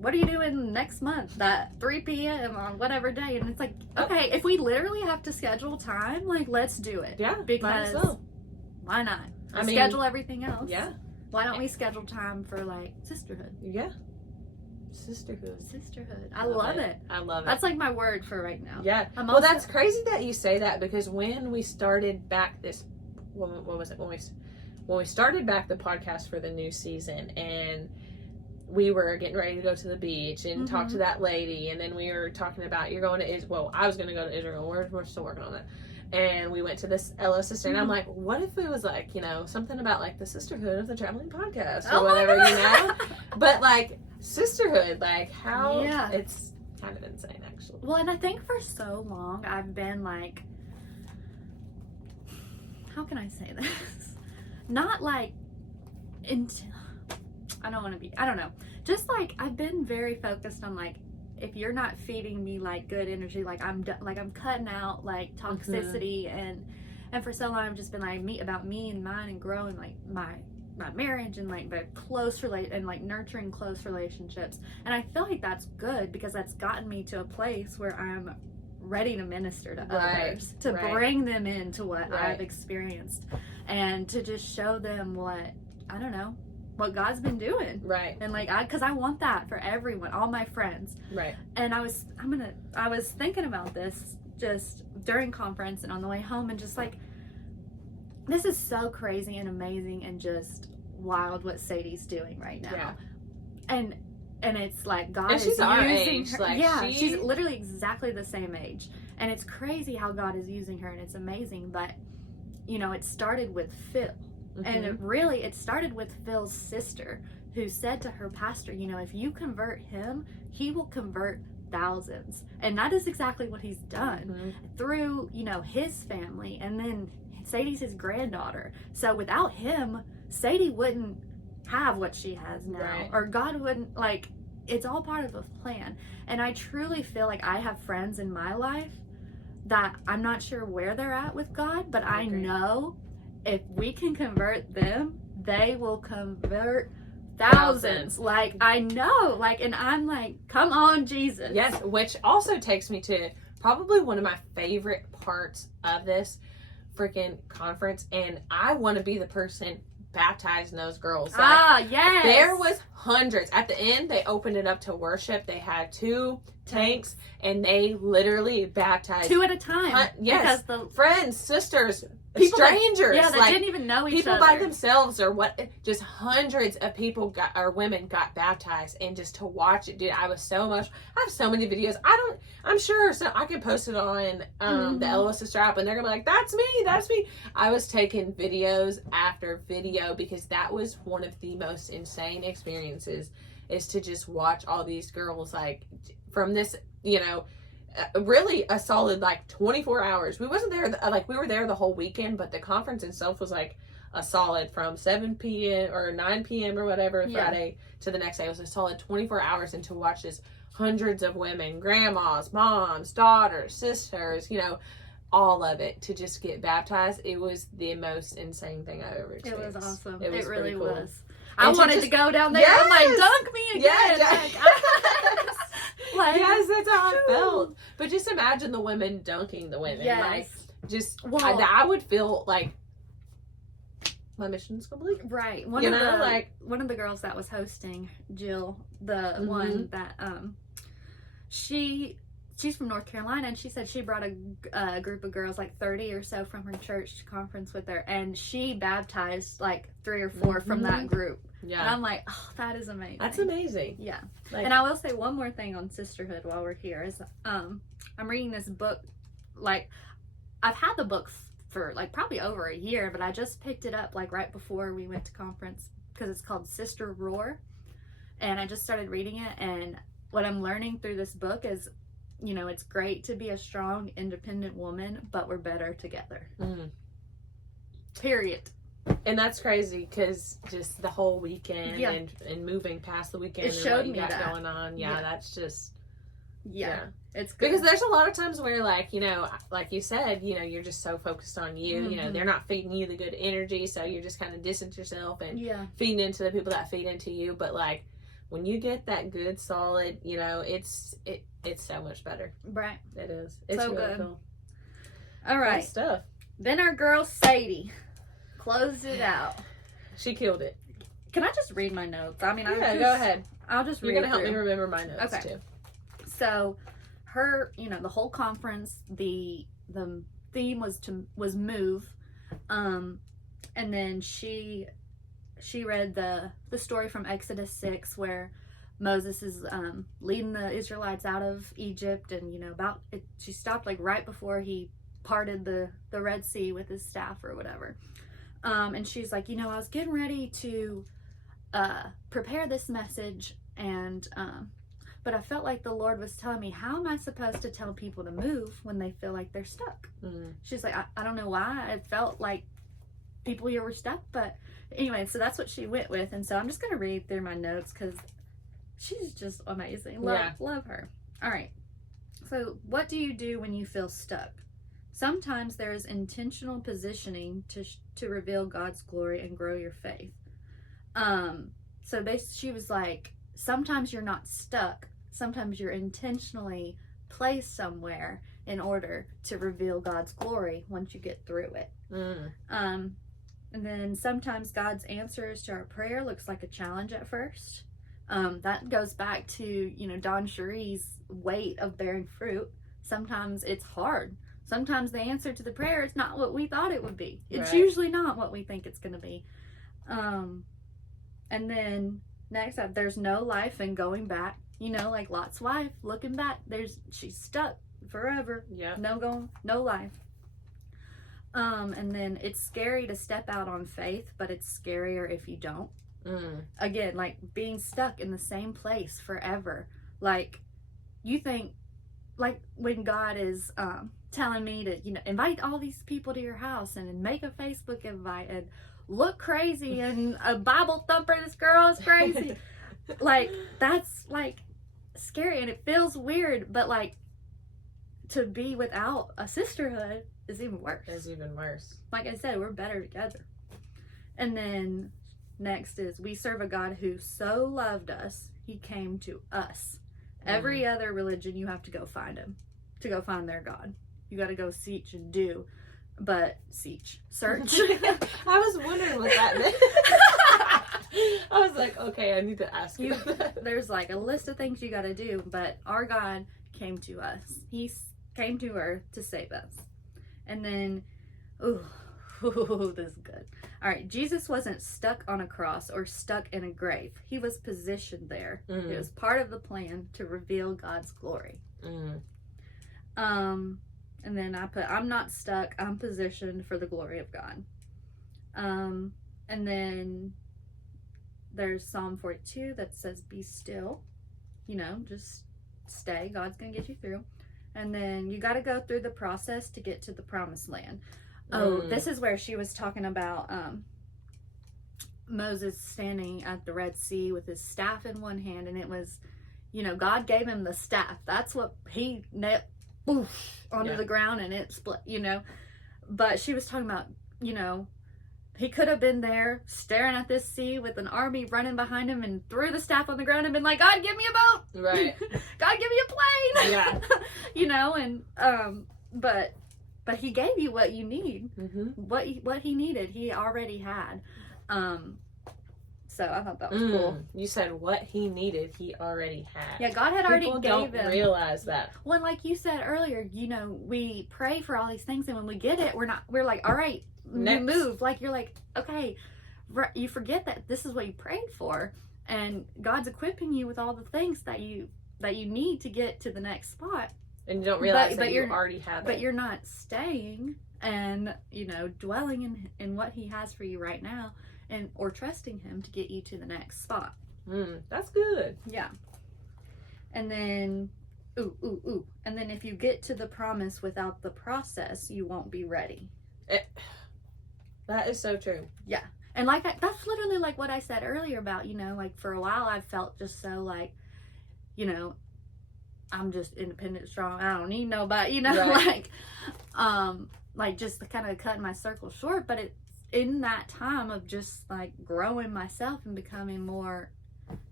what are you doing next month, that 3 p.m. on whatever day? And it's like, okay, if we literally have to schedule time, like, let's do it. Because why not? Schedule everything else. Why don't we schedule time for, like, sisterhood? Sisterhood. I love it. I love it. That's like my word for right now. Well, that's crazy that you say that, because when we started back this, what was it? When we started back the podcast for the new season, and we were getting ready to go to the beach and talk to that lady, and then we were talking about, you're going to Israel. Well, I was going to go to Israel. We're still working on that. And we went to this LO sister, and I'm like, what if it was like, you know, something about like the sisterhood of the traveling podcast or whatever, you know? But like, sisterhood, like, how it's kind of insane, actually. Well, and I think for so long I've been like, how can I say this? Not like I don't know. Just like, I've been very focused on, like, if you're not feeding me like good energy, like, I'm cutting out like toxicity, and for so long I've just been like about me and mine, and growing like my marriage, and like the and like nurturing close relationships. And I feel like that's good, because that's gotten me to a place where I'm ready to minister to others, to bring them into what I've experienced, and to just show them what God's been doing. And like, because I want that for everyone, all my friends. And I was thinking about this just during conference and on the way home, and just like, this is so crazy and amazing and just wild what Sadie's doing right now. And it's like, God is using our age. her. Like, she's literally exactly the same age. And it's crazy how God is using her, and it's amazing. But, you know, it started with Phil. And it started with Phil's sister, who said to her pastor, you know, if you convert him, he will convert thousands. And that is exactly what he's done through, you know, his family. And then Sadie's his granddaughter. So without him, Sadie wouldn't have what she has now. Or God wouldn't, like, it's all part of a plan. And I truly feel like I have friends in my life that I'm not sure where they're at with God, but I know if we can convert them, they will convert thousands. Like, I know, like, and I'm like, come on, Jesus. Yes, which also takes me to probably one of my favorite parts of this. freaking conference, and I want to be the person baptizing those girls. Yes. There was hundreds. At the end, they opened it up to worship. They had 2 tanks, and they literally baptized 2 at a time. Yes, because the friends, sisters, people strangers. that didn't even know each people other. by themselves, or what? Just hundreds of people women got baptized, and just to watch it, dude, I was so much. I have so many videos. I'm sure so I can post it on the LOS Sister app, and they're gonna be like, "That's me." I was taking videos after video because that was one of the most insane experiences. Is to just watch all these girls like from this, really a solid like 24 hours. We wasn't there we were there the whole weekend, but the conference itself was like a solid from 7 p.m. or 9 p.m. or whatever Friday to the next day. It was a solid 24 hours, and to watch this hundreds of women, grandmas, moms, daughters, sisters, all of it, to just get baptized. It was the most insane thing I ever experienced. It was awesome. It really cool. was. I wanted to go down there and like dunk me again. Yes. Yes, that's how I felt. But just imagine the women dunking the women. Yes. I would feel like my mission's complete. Right. One of the girls that was hosting, Jill, the one that she's from North Carolina, and she said she brought a group of girls, like 30 or so from her church to conference with her, and she baptized like 3 or 4 from that group. Yeah. And I'm like, oh, that is amazing. That's amazing. Yeah. And I will say one more thing on sisterhood while we're here is I'm reading this book. Like, I've had the book for like probably over a year, but I just picked it up like right before we went to conference because it's called Sister Roar. And I just started reading it, and what I'm learning through this book is, it's great to be a strong, independent woman, but we're better together. Period. And that's crazy because just the whole weekend and moving past the weekend and what you got going on. Yeah, that's just... Yeah. It's good. Because there's a lot of times where, like you said, you're just so focused on you. They're not feeding you the good energy, so you're just kind of distancing yourself and feeding into the people that feed into you. But, like, when you get that good, solid, it's so much better. Right. It is. It's so really good. Cool. All right. Good stuff. Then our girl Sadie closed it out. She killed it. Can I just read my notes? I mean, go ahead. I'll just read. You're gonna help me remember my notes too. So, her, the whole conference, the theme was move, and then she read the story from Exodus 6 where Moses is leading the Israelites out of Egypt, and about it. She stopped like right before he parted the Red Sea with his staff or whatever. And she's like, I was getting ready to prepare this message, and but I felt like the Lord was telling me, how am I supposed to tell people to move when they feel like they're stuck? She's like, I don't know why. I felt like people here were stuck, but anyway, so that's what she went with. And so I'm just going to read through my notes because she's just amazing. Love her. All right. So what do you do when you feel stuck? Sometimes there is intentional positioning to reveal God's glory and grow your faith. So she was like, sometimes you're not stuck. Sometimes you're intentionally placed somewhere in order to reveal God's glory once you get through it. And then sometimes God's answers to our prayer looks like a challenge at first. That goes back to, Don Cherie's weight of bearing fruit. Sometimes it's hard. Sometimes the answer to the prayer is not what we thought it would be. It's usually not what we think it's going to be. And then next up, there's no life in going back. Like Lot's wife, looking back, she's stuck forever. Yeah. No life. And then it's scary to step out on faith, but it's scarier if you don't. Again, like being stuck in the same place forever. Like, you think, like when God is telling me to, invite all these people to your house and make a Facebook invite and look crazy and a Bible thumper, this girl is crazy. Like, that's like scary and it feels weird, but like to be without a sisterhood is even worse. It's even worse. Like I said, we're better together. And then next is, we serve a God who so loved us, he came to us. Every other religion, you have to go find him, to go find their God. You got to go seek and do. but search. I was wondering what that meant. I was like, okay, I need to ask you. There's like a list of things you got to do, but our God came to us. He came to earth to save us. And then, ooh, this is good. All right, Jesus wasn't stuck on a cross or stuck in a grave. He was positioned there. Mm. It was part of the plan to reveal God's glory. Mm. And then I put, I'm not stuck. I'm positioned for the glory of God. And then there's Psalm 42 that says, be still. You know, just stay. God's going to get you through. And then you got to go through the process to get to the promised land. Oh, this is where she was talking about Moses standing at the Red Sea with his staff in one hand. And it was, you know, God gave him the staff. That's what he onto the ground and it split, you know. But she was talking about, you know, he could have been there staring at this sea with an army running behind him and threw the staff on the ground and been like, God, give me a boat. Right. God, give me a plane. Yeah. You know, and but he gave you what you need. Mm-hmm. What he needed, he already had. So I thought that was cool. You said what he needed, he already had. Yeah, God had already People gave don't him. realize that. Well, like you said earlier, you know, we pray for all these things, and when we get it, we're like, all right, Next. you move. Like, you're like, okay, you forget that this is what you prayed for, and God's equipping you with all the things that you need to get to the next spot. And you don't realize but that you you already have it. But you're not staying and, you know, dwelling in what he has for you right now, and or trusting him to get you to the next spot. That's good. Yeah. And then, and then if you get to the promise without the process, you won't be ready. That is so true. Yeah. And like that's literally like what I said earlier about, you know, like for a while I felt just so like, you know, I'm just independent, strong. I don't need nobody, you know, Right. like just kind of cutting my circle short. But it's in that time of just like growing myself and becoming more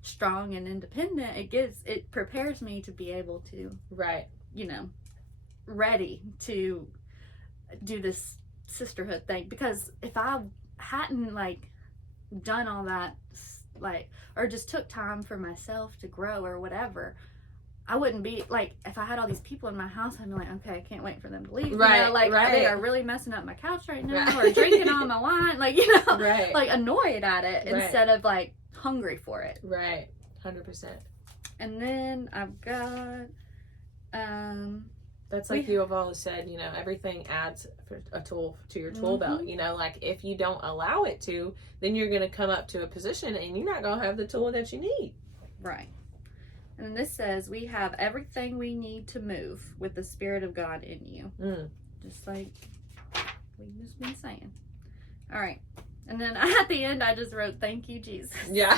strong and independent, it prepares me to be able to, right, you know, ready to do this sisterhood thing. Because if I hadn't like done all that, like, or just took time for myself to grow or whatever, I wouldn't be like, if I had all these people in my house, I'd be like, okay, I can't wait for them to leave. Right, you know, like right. they are really messing up my couch right now, Right. or drinking all my wine, like, you know, right, like annoyed at it Right. instead of like hungry for it. right, 100%. And then I've got, That's like you have always said, you know, everything adds a tool to your tool belt. You know, like if you don't allow it to, then you're going to come up to a position and you're not going to have the tool that you need. Right. And this says, we have everything we need to move with the Spirit of God in you. Just like we've just been saying. All right. And then at the end, I just wrote, thank you, Jesus. Yeah.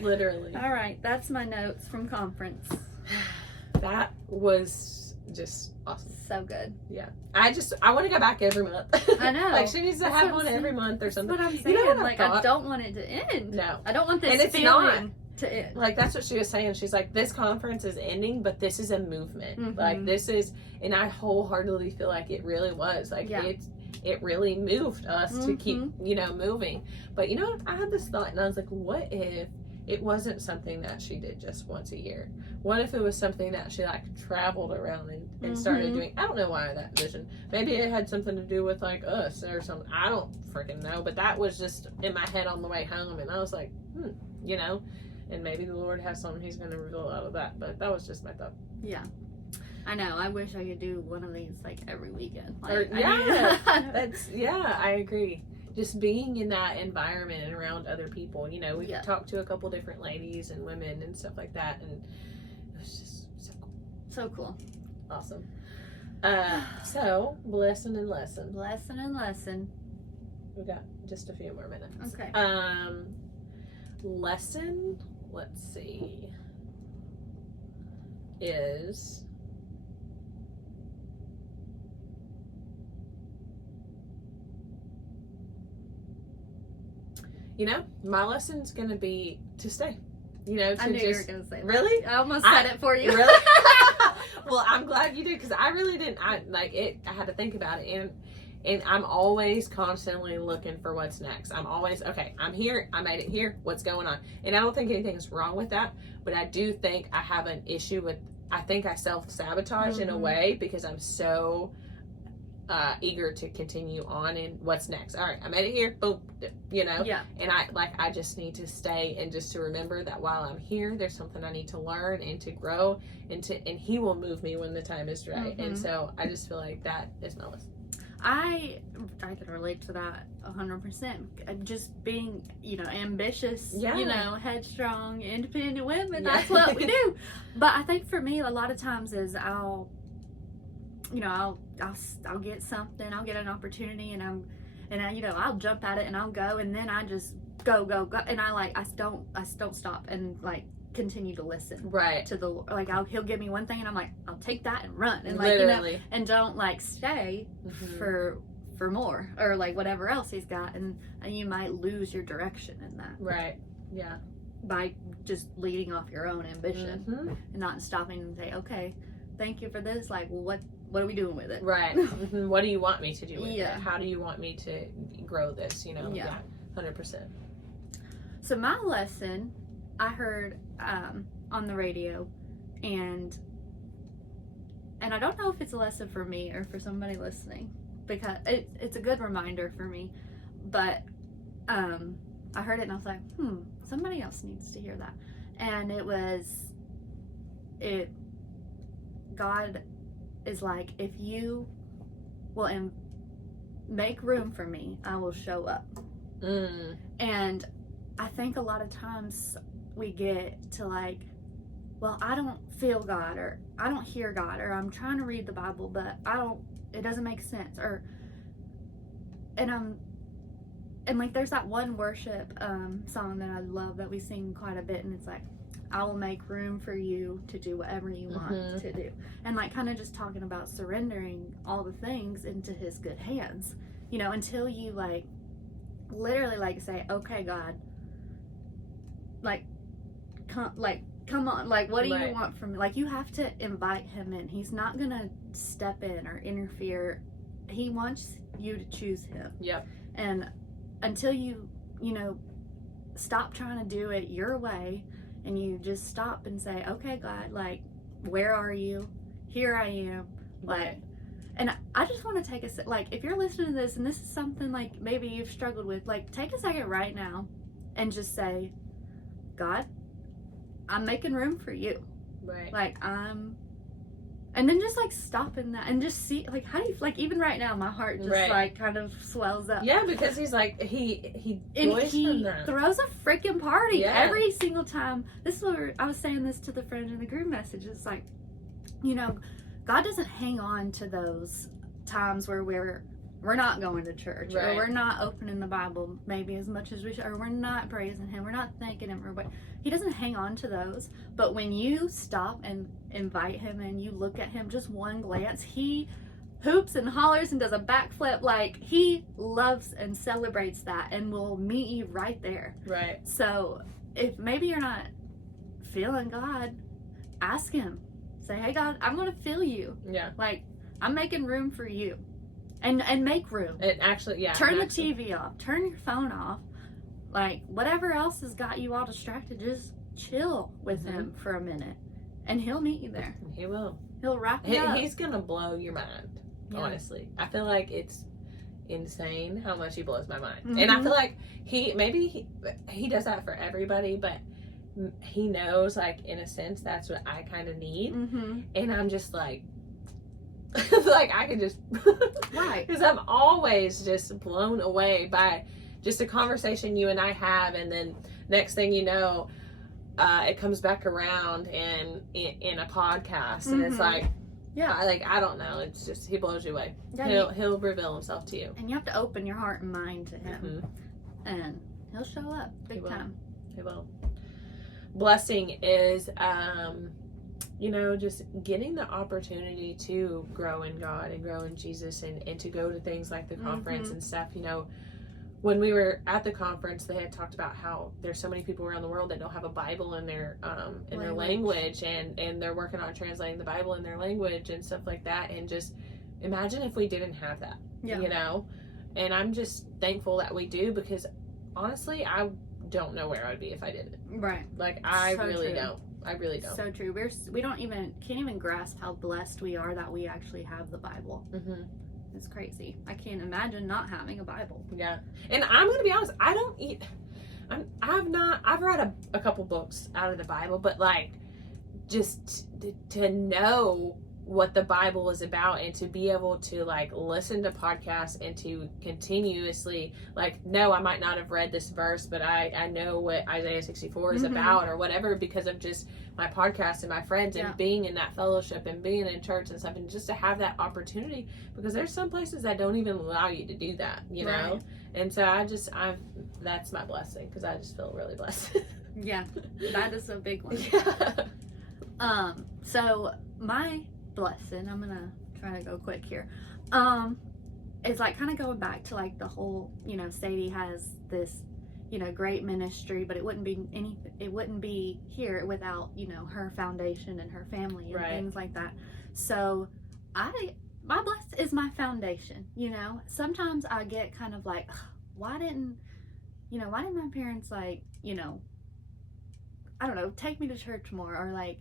Literally. All right. That's my notes from conference. That was just awesome. So good. Yeah. I want to go back every month. I know. Like she needs to That's have what one I'm every saying. month or something. That's what I'm saying. You know what like, I don't want it to end. No. I don't want this And it's feeling to end. Like that's what she was saying. She's like, this conference is ending, but this is a movement. Mm-hmm. Like this is, and I wholeheartedly feel like it really was. Like it really moved us to keep, you know, moving. But you know, I had this thought and I was like, what if it wasn't something that she did just once a year? What if it was something that she like traveled around and started doing? I don't know why that vision. Maybe it had something to do with like us or something. I don't freaking know. But that was just in my head on the way home, and I was like, you know, and maybe the Lord has something He's going to reveal out of that. But that was just my thought. Yeah. I know. I wish I could do one of these like every weekend. Like, Or, I agree. Just being in that environment and around other people. You know, we talked to a couple different ladies and women and stuff like that, and it was just so cool. So cool. Awesome. So, blessing and lesson. Lesson and lesson. We've got just a few more minutes. Okay. Lesson, let's see, is you know, my lesson's going to be to stay. You know, to I knew just, you were going to say that. Really? I almost said it for you. Really? Well, I'm glad you did, because I really didn't. I had to think about it, And I'm always constantly looking for what's next. I'm always, okay, I'm here. I made it here. What's going on? And I don't think anything's wrong with that. But I do think I have an issue with, I think I self-sabotage in a way because I'm so eager to continue on and what's next. All right, I made it here. Boom. You know? Yeah. And I just need to stay and just to remember that while I'm here, there's something I need to learn and to grow and he will move me when the time is right. And so I just feel like that is my list. I can relate to that 100%. Just being, ambitious, headstrong, independent women. Yeah. That's what we do. But I think for me, a lot of times is I'll get something, I'll get an opportunity, and I'll jump at it and I'll go, and then I just go, and I don't stop and continue to listen to the he'll give me one thing and I'm like, I'll take that and run and literally and don't stay for more or whatever else he's got, and you might lose your direction in that by just leading off your own ambition and not stopping and say, okay, thank you for this, what are we doing with it, what do you want me to do with it? Yeah. How do you want me to grow this? 100%. So my lesson I heard on the radio, and I don't know if it's a lesson for me or for somebody listening, because it's a good reminder for me, but I heard it and I was like, somebody else needs to hear that. And God is like, if you will make room for me, I will show up. And I think a lot of times we get to well, I don't feel God, or I don't hear God, or I'm trying to read the Bible, but it doesn't make sense, and there's that one worship song that I love that we sing quite a bit, and it's I will make room for you to do whatever you want to do, and kind of just talking about surrendering all the things into his good hands, until you literally say, okay, God, come on, what do you want from me? You have to invite him in. He's not gonna step in or interfere. He wants you to choose him. Yep. And until you stop trying to do it your way, and you just stop and say, okay, God, where are you? Here I am. And I just want to take if you're listening to this and this is something maybe you've struggled with, take a second right now and just say, God, I'm making room for you. And then just stop in that and just see how do you even right now my heart just kind of swells up. Yeah, because he's he throws a freaking party every single time. This is what I was saying this to the friend in the group message. It's God doesn't hang on to those times where we're not going to church, or we're not opening the Bible maybe as much as we should, or we're not praising him, we're not thanking him, or he doesn't hang on to those. But when you stop and invite him and you look at him just one glance, he hoops and hollers and does a backflip. He loves and celebrates that and will meet you right there. So if maybe you're not feeling God, ask him. Say, hey, God, I'm going to feel you. I'm making room for you. And make room. And actually, turn the TV off. Turn your phone off. Whatever else has got you all distracted, just chill with him for a minute. And he'll meet you there. He will. He'll wrap you up. He's going to blow your mind, honestly. I feel like it's insane how much he blows my mind. And I feel like he does that for everybody, but he knows, in a sense, that's what I kind of need. And I'm just I can just because I'm always just blown away by just a conversation you and I have, and then next thing you know, it comes back around and in a podcast, and it's I don't know, it's just he blows you away. He'll reveal himself to you, and you have to open your heart and mind to him, and he'll show up big time. He will. Blessing is just getting the opportunity to grow in God and grow in Jesus, and to go to things like the conference and stuff. When we were at the conference, they had talked about how there's so many people around the world that don't have a Bible in their their language, and they're working on translating the Bible in their language and stuff like that. And just imagine if we didn't have that, Yeah. you know? And I'm just thankful that we do, because honestly, I don't know where I'd be if I didn't. Right. Like, I So really true. don't. I really don't. So true. We can't even grasp how blessed we are that we actually have the Bible. Mm-hmm. It's crazy. I can't imagine not having a Bible. Yeah. And I'm going to be honest, I don't eat, I've read a couple books out of the Bible, but like, just to know what the Bible is about, and to be able to like listen to podcasts and to continuously like, no, I might not have read this verse, but I know what Isaiah 64 is about, or whatever, because of just my podcast and my friends and being in that fellowship and being in church and stuff, and just to have that opportunity, because there's some places that don't even allow you to do that, you know? And so that's my blessing, because I just feel really blessed. Yeah, that is a big one. Yeah. So my blessing, I'm gonna try to go quick here, is like kind of going back to like the whole, you know, Sadie has this, you know, great ministry, but it wouldn't be here without, you know, her foundation and her family and things like that. So my blessing is my foundation, you know. Sometimes I get kind of like, why didn't my parents, like, you know, I don't know, take me to church more, or like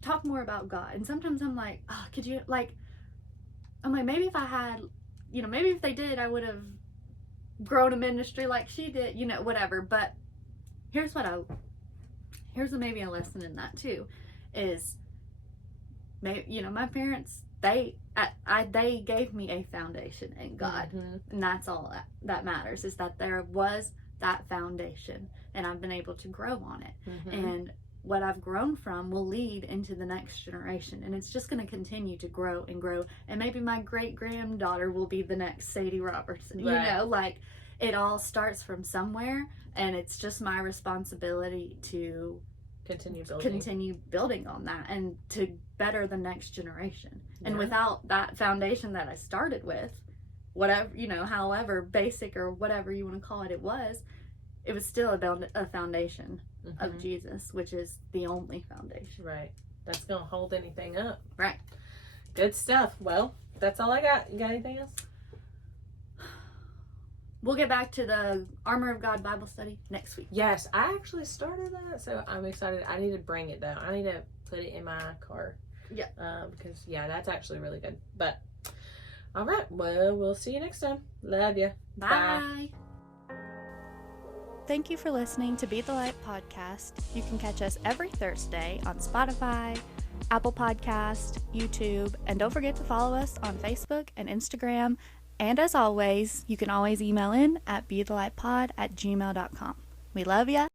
talk more about God. And sometimes I'm like, oh, could you, like, I'm like, maybe if I had, you know, maybe if they did, I would have grown a ministry like she did, you know, whatever. But here's maybe a lesson in that too, is maybe, you know, my parents, they gave me a foundation in God. And that's all that matters, is that there was that foundation, and I've been able to grow on it. And what I've grown from will lead into the next generation, and it's just going to continue to grow and grow, and maybe my great granddaughter will be the next Sadie Robertson. You know, like, it all starts from somewhere, and it's just my responsibility to continue building on that, and to better the next generation. And without that foundation that I started with, whatever, you know, however basic or whatever you want to call it, it was still a foundation of Jesus, which is the only foundation. Right. That's going to hold anything up. Right. Good stuff. Well, that's all I got. You got anything else? We'll get back to the Armor of God Bible study next week. Yes, I actually started that, so I'm excited. I need to bring it, though. I need to put it in my car. Yeah. Because, that's actually really good. But, all right. Well, we'll see you next time. Love you. Bye. Thank you for listening to Be the Light podcast. You can catch us every Thursday on Spotify, Apple Podcast, YouTube, and don't forget to follow us on Facebook and Instagram. And as always, you can always email in at bethelightpod@gmail.com. We love ya.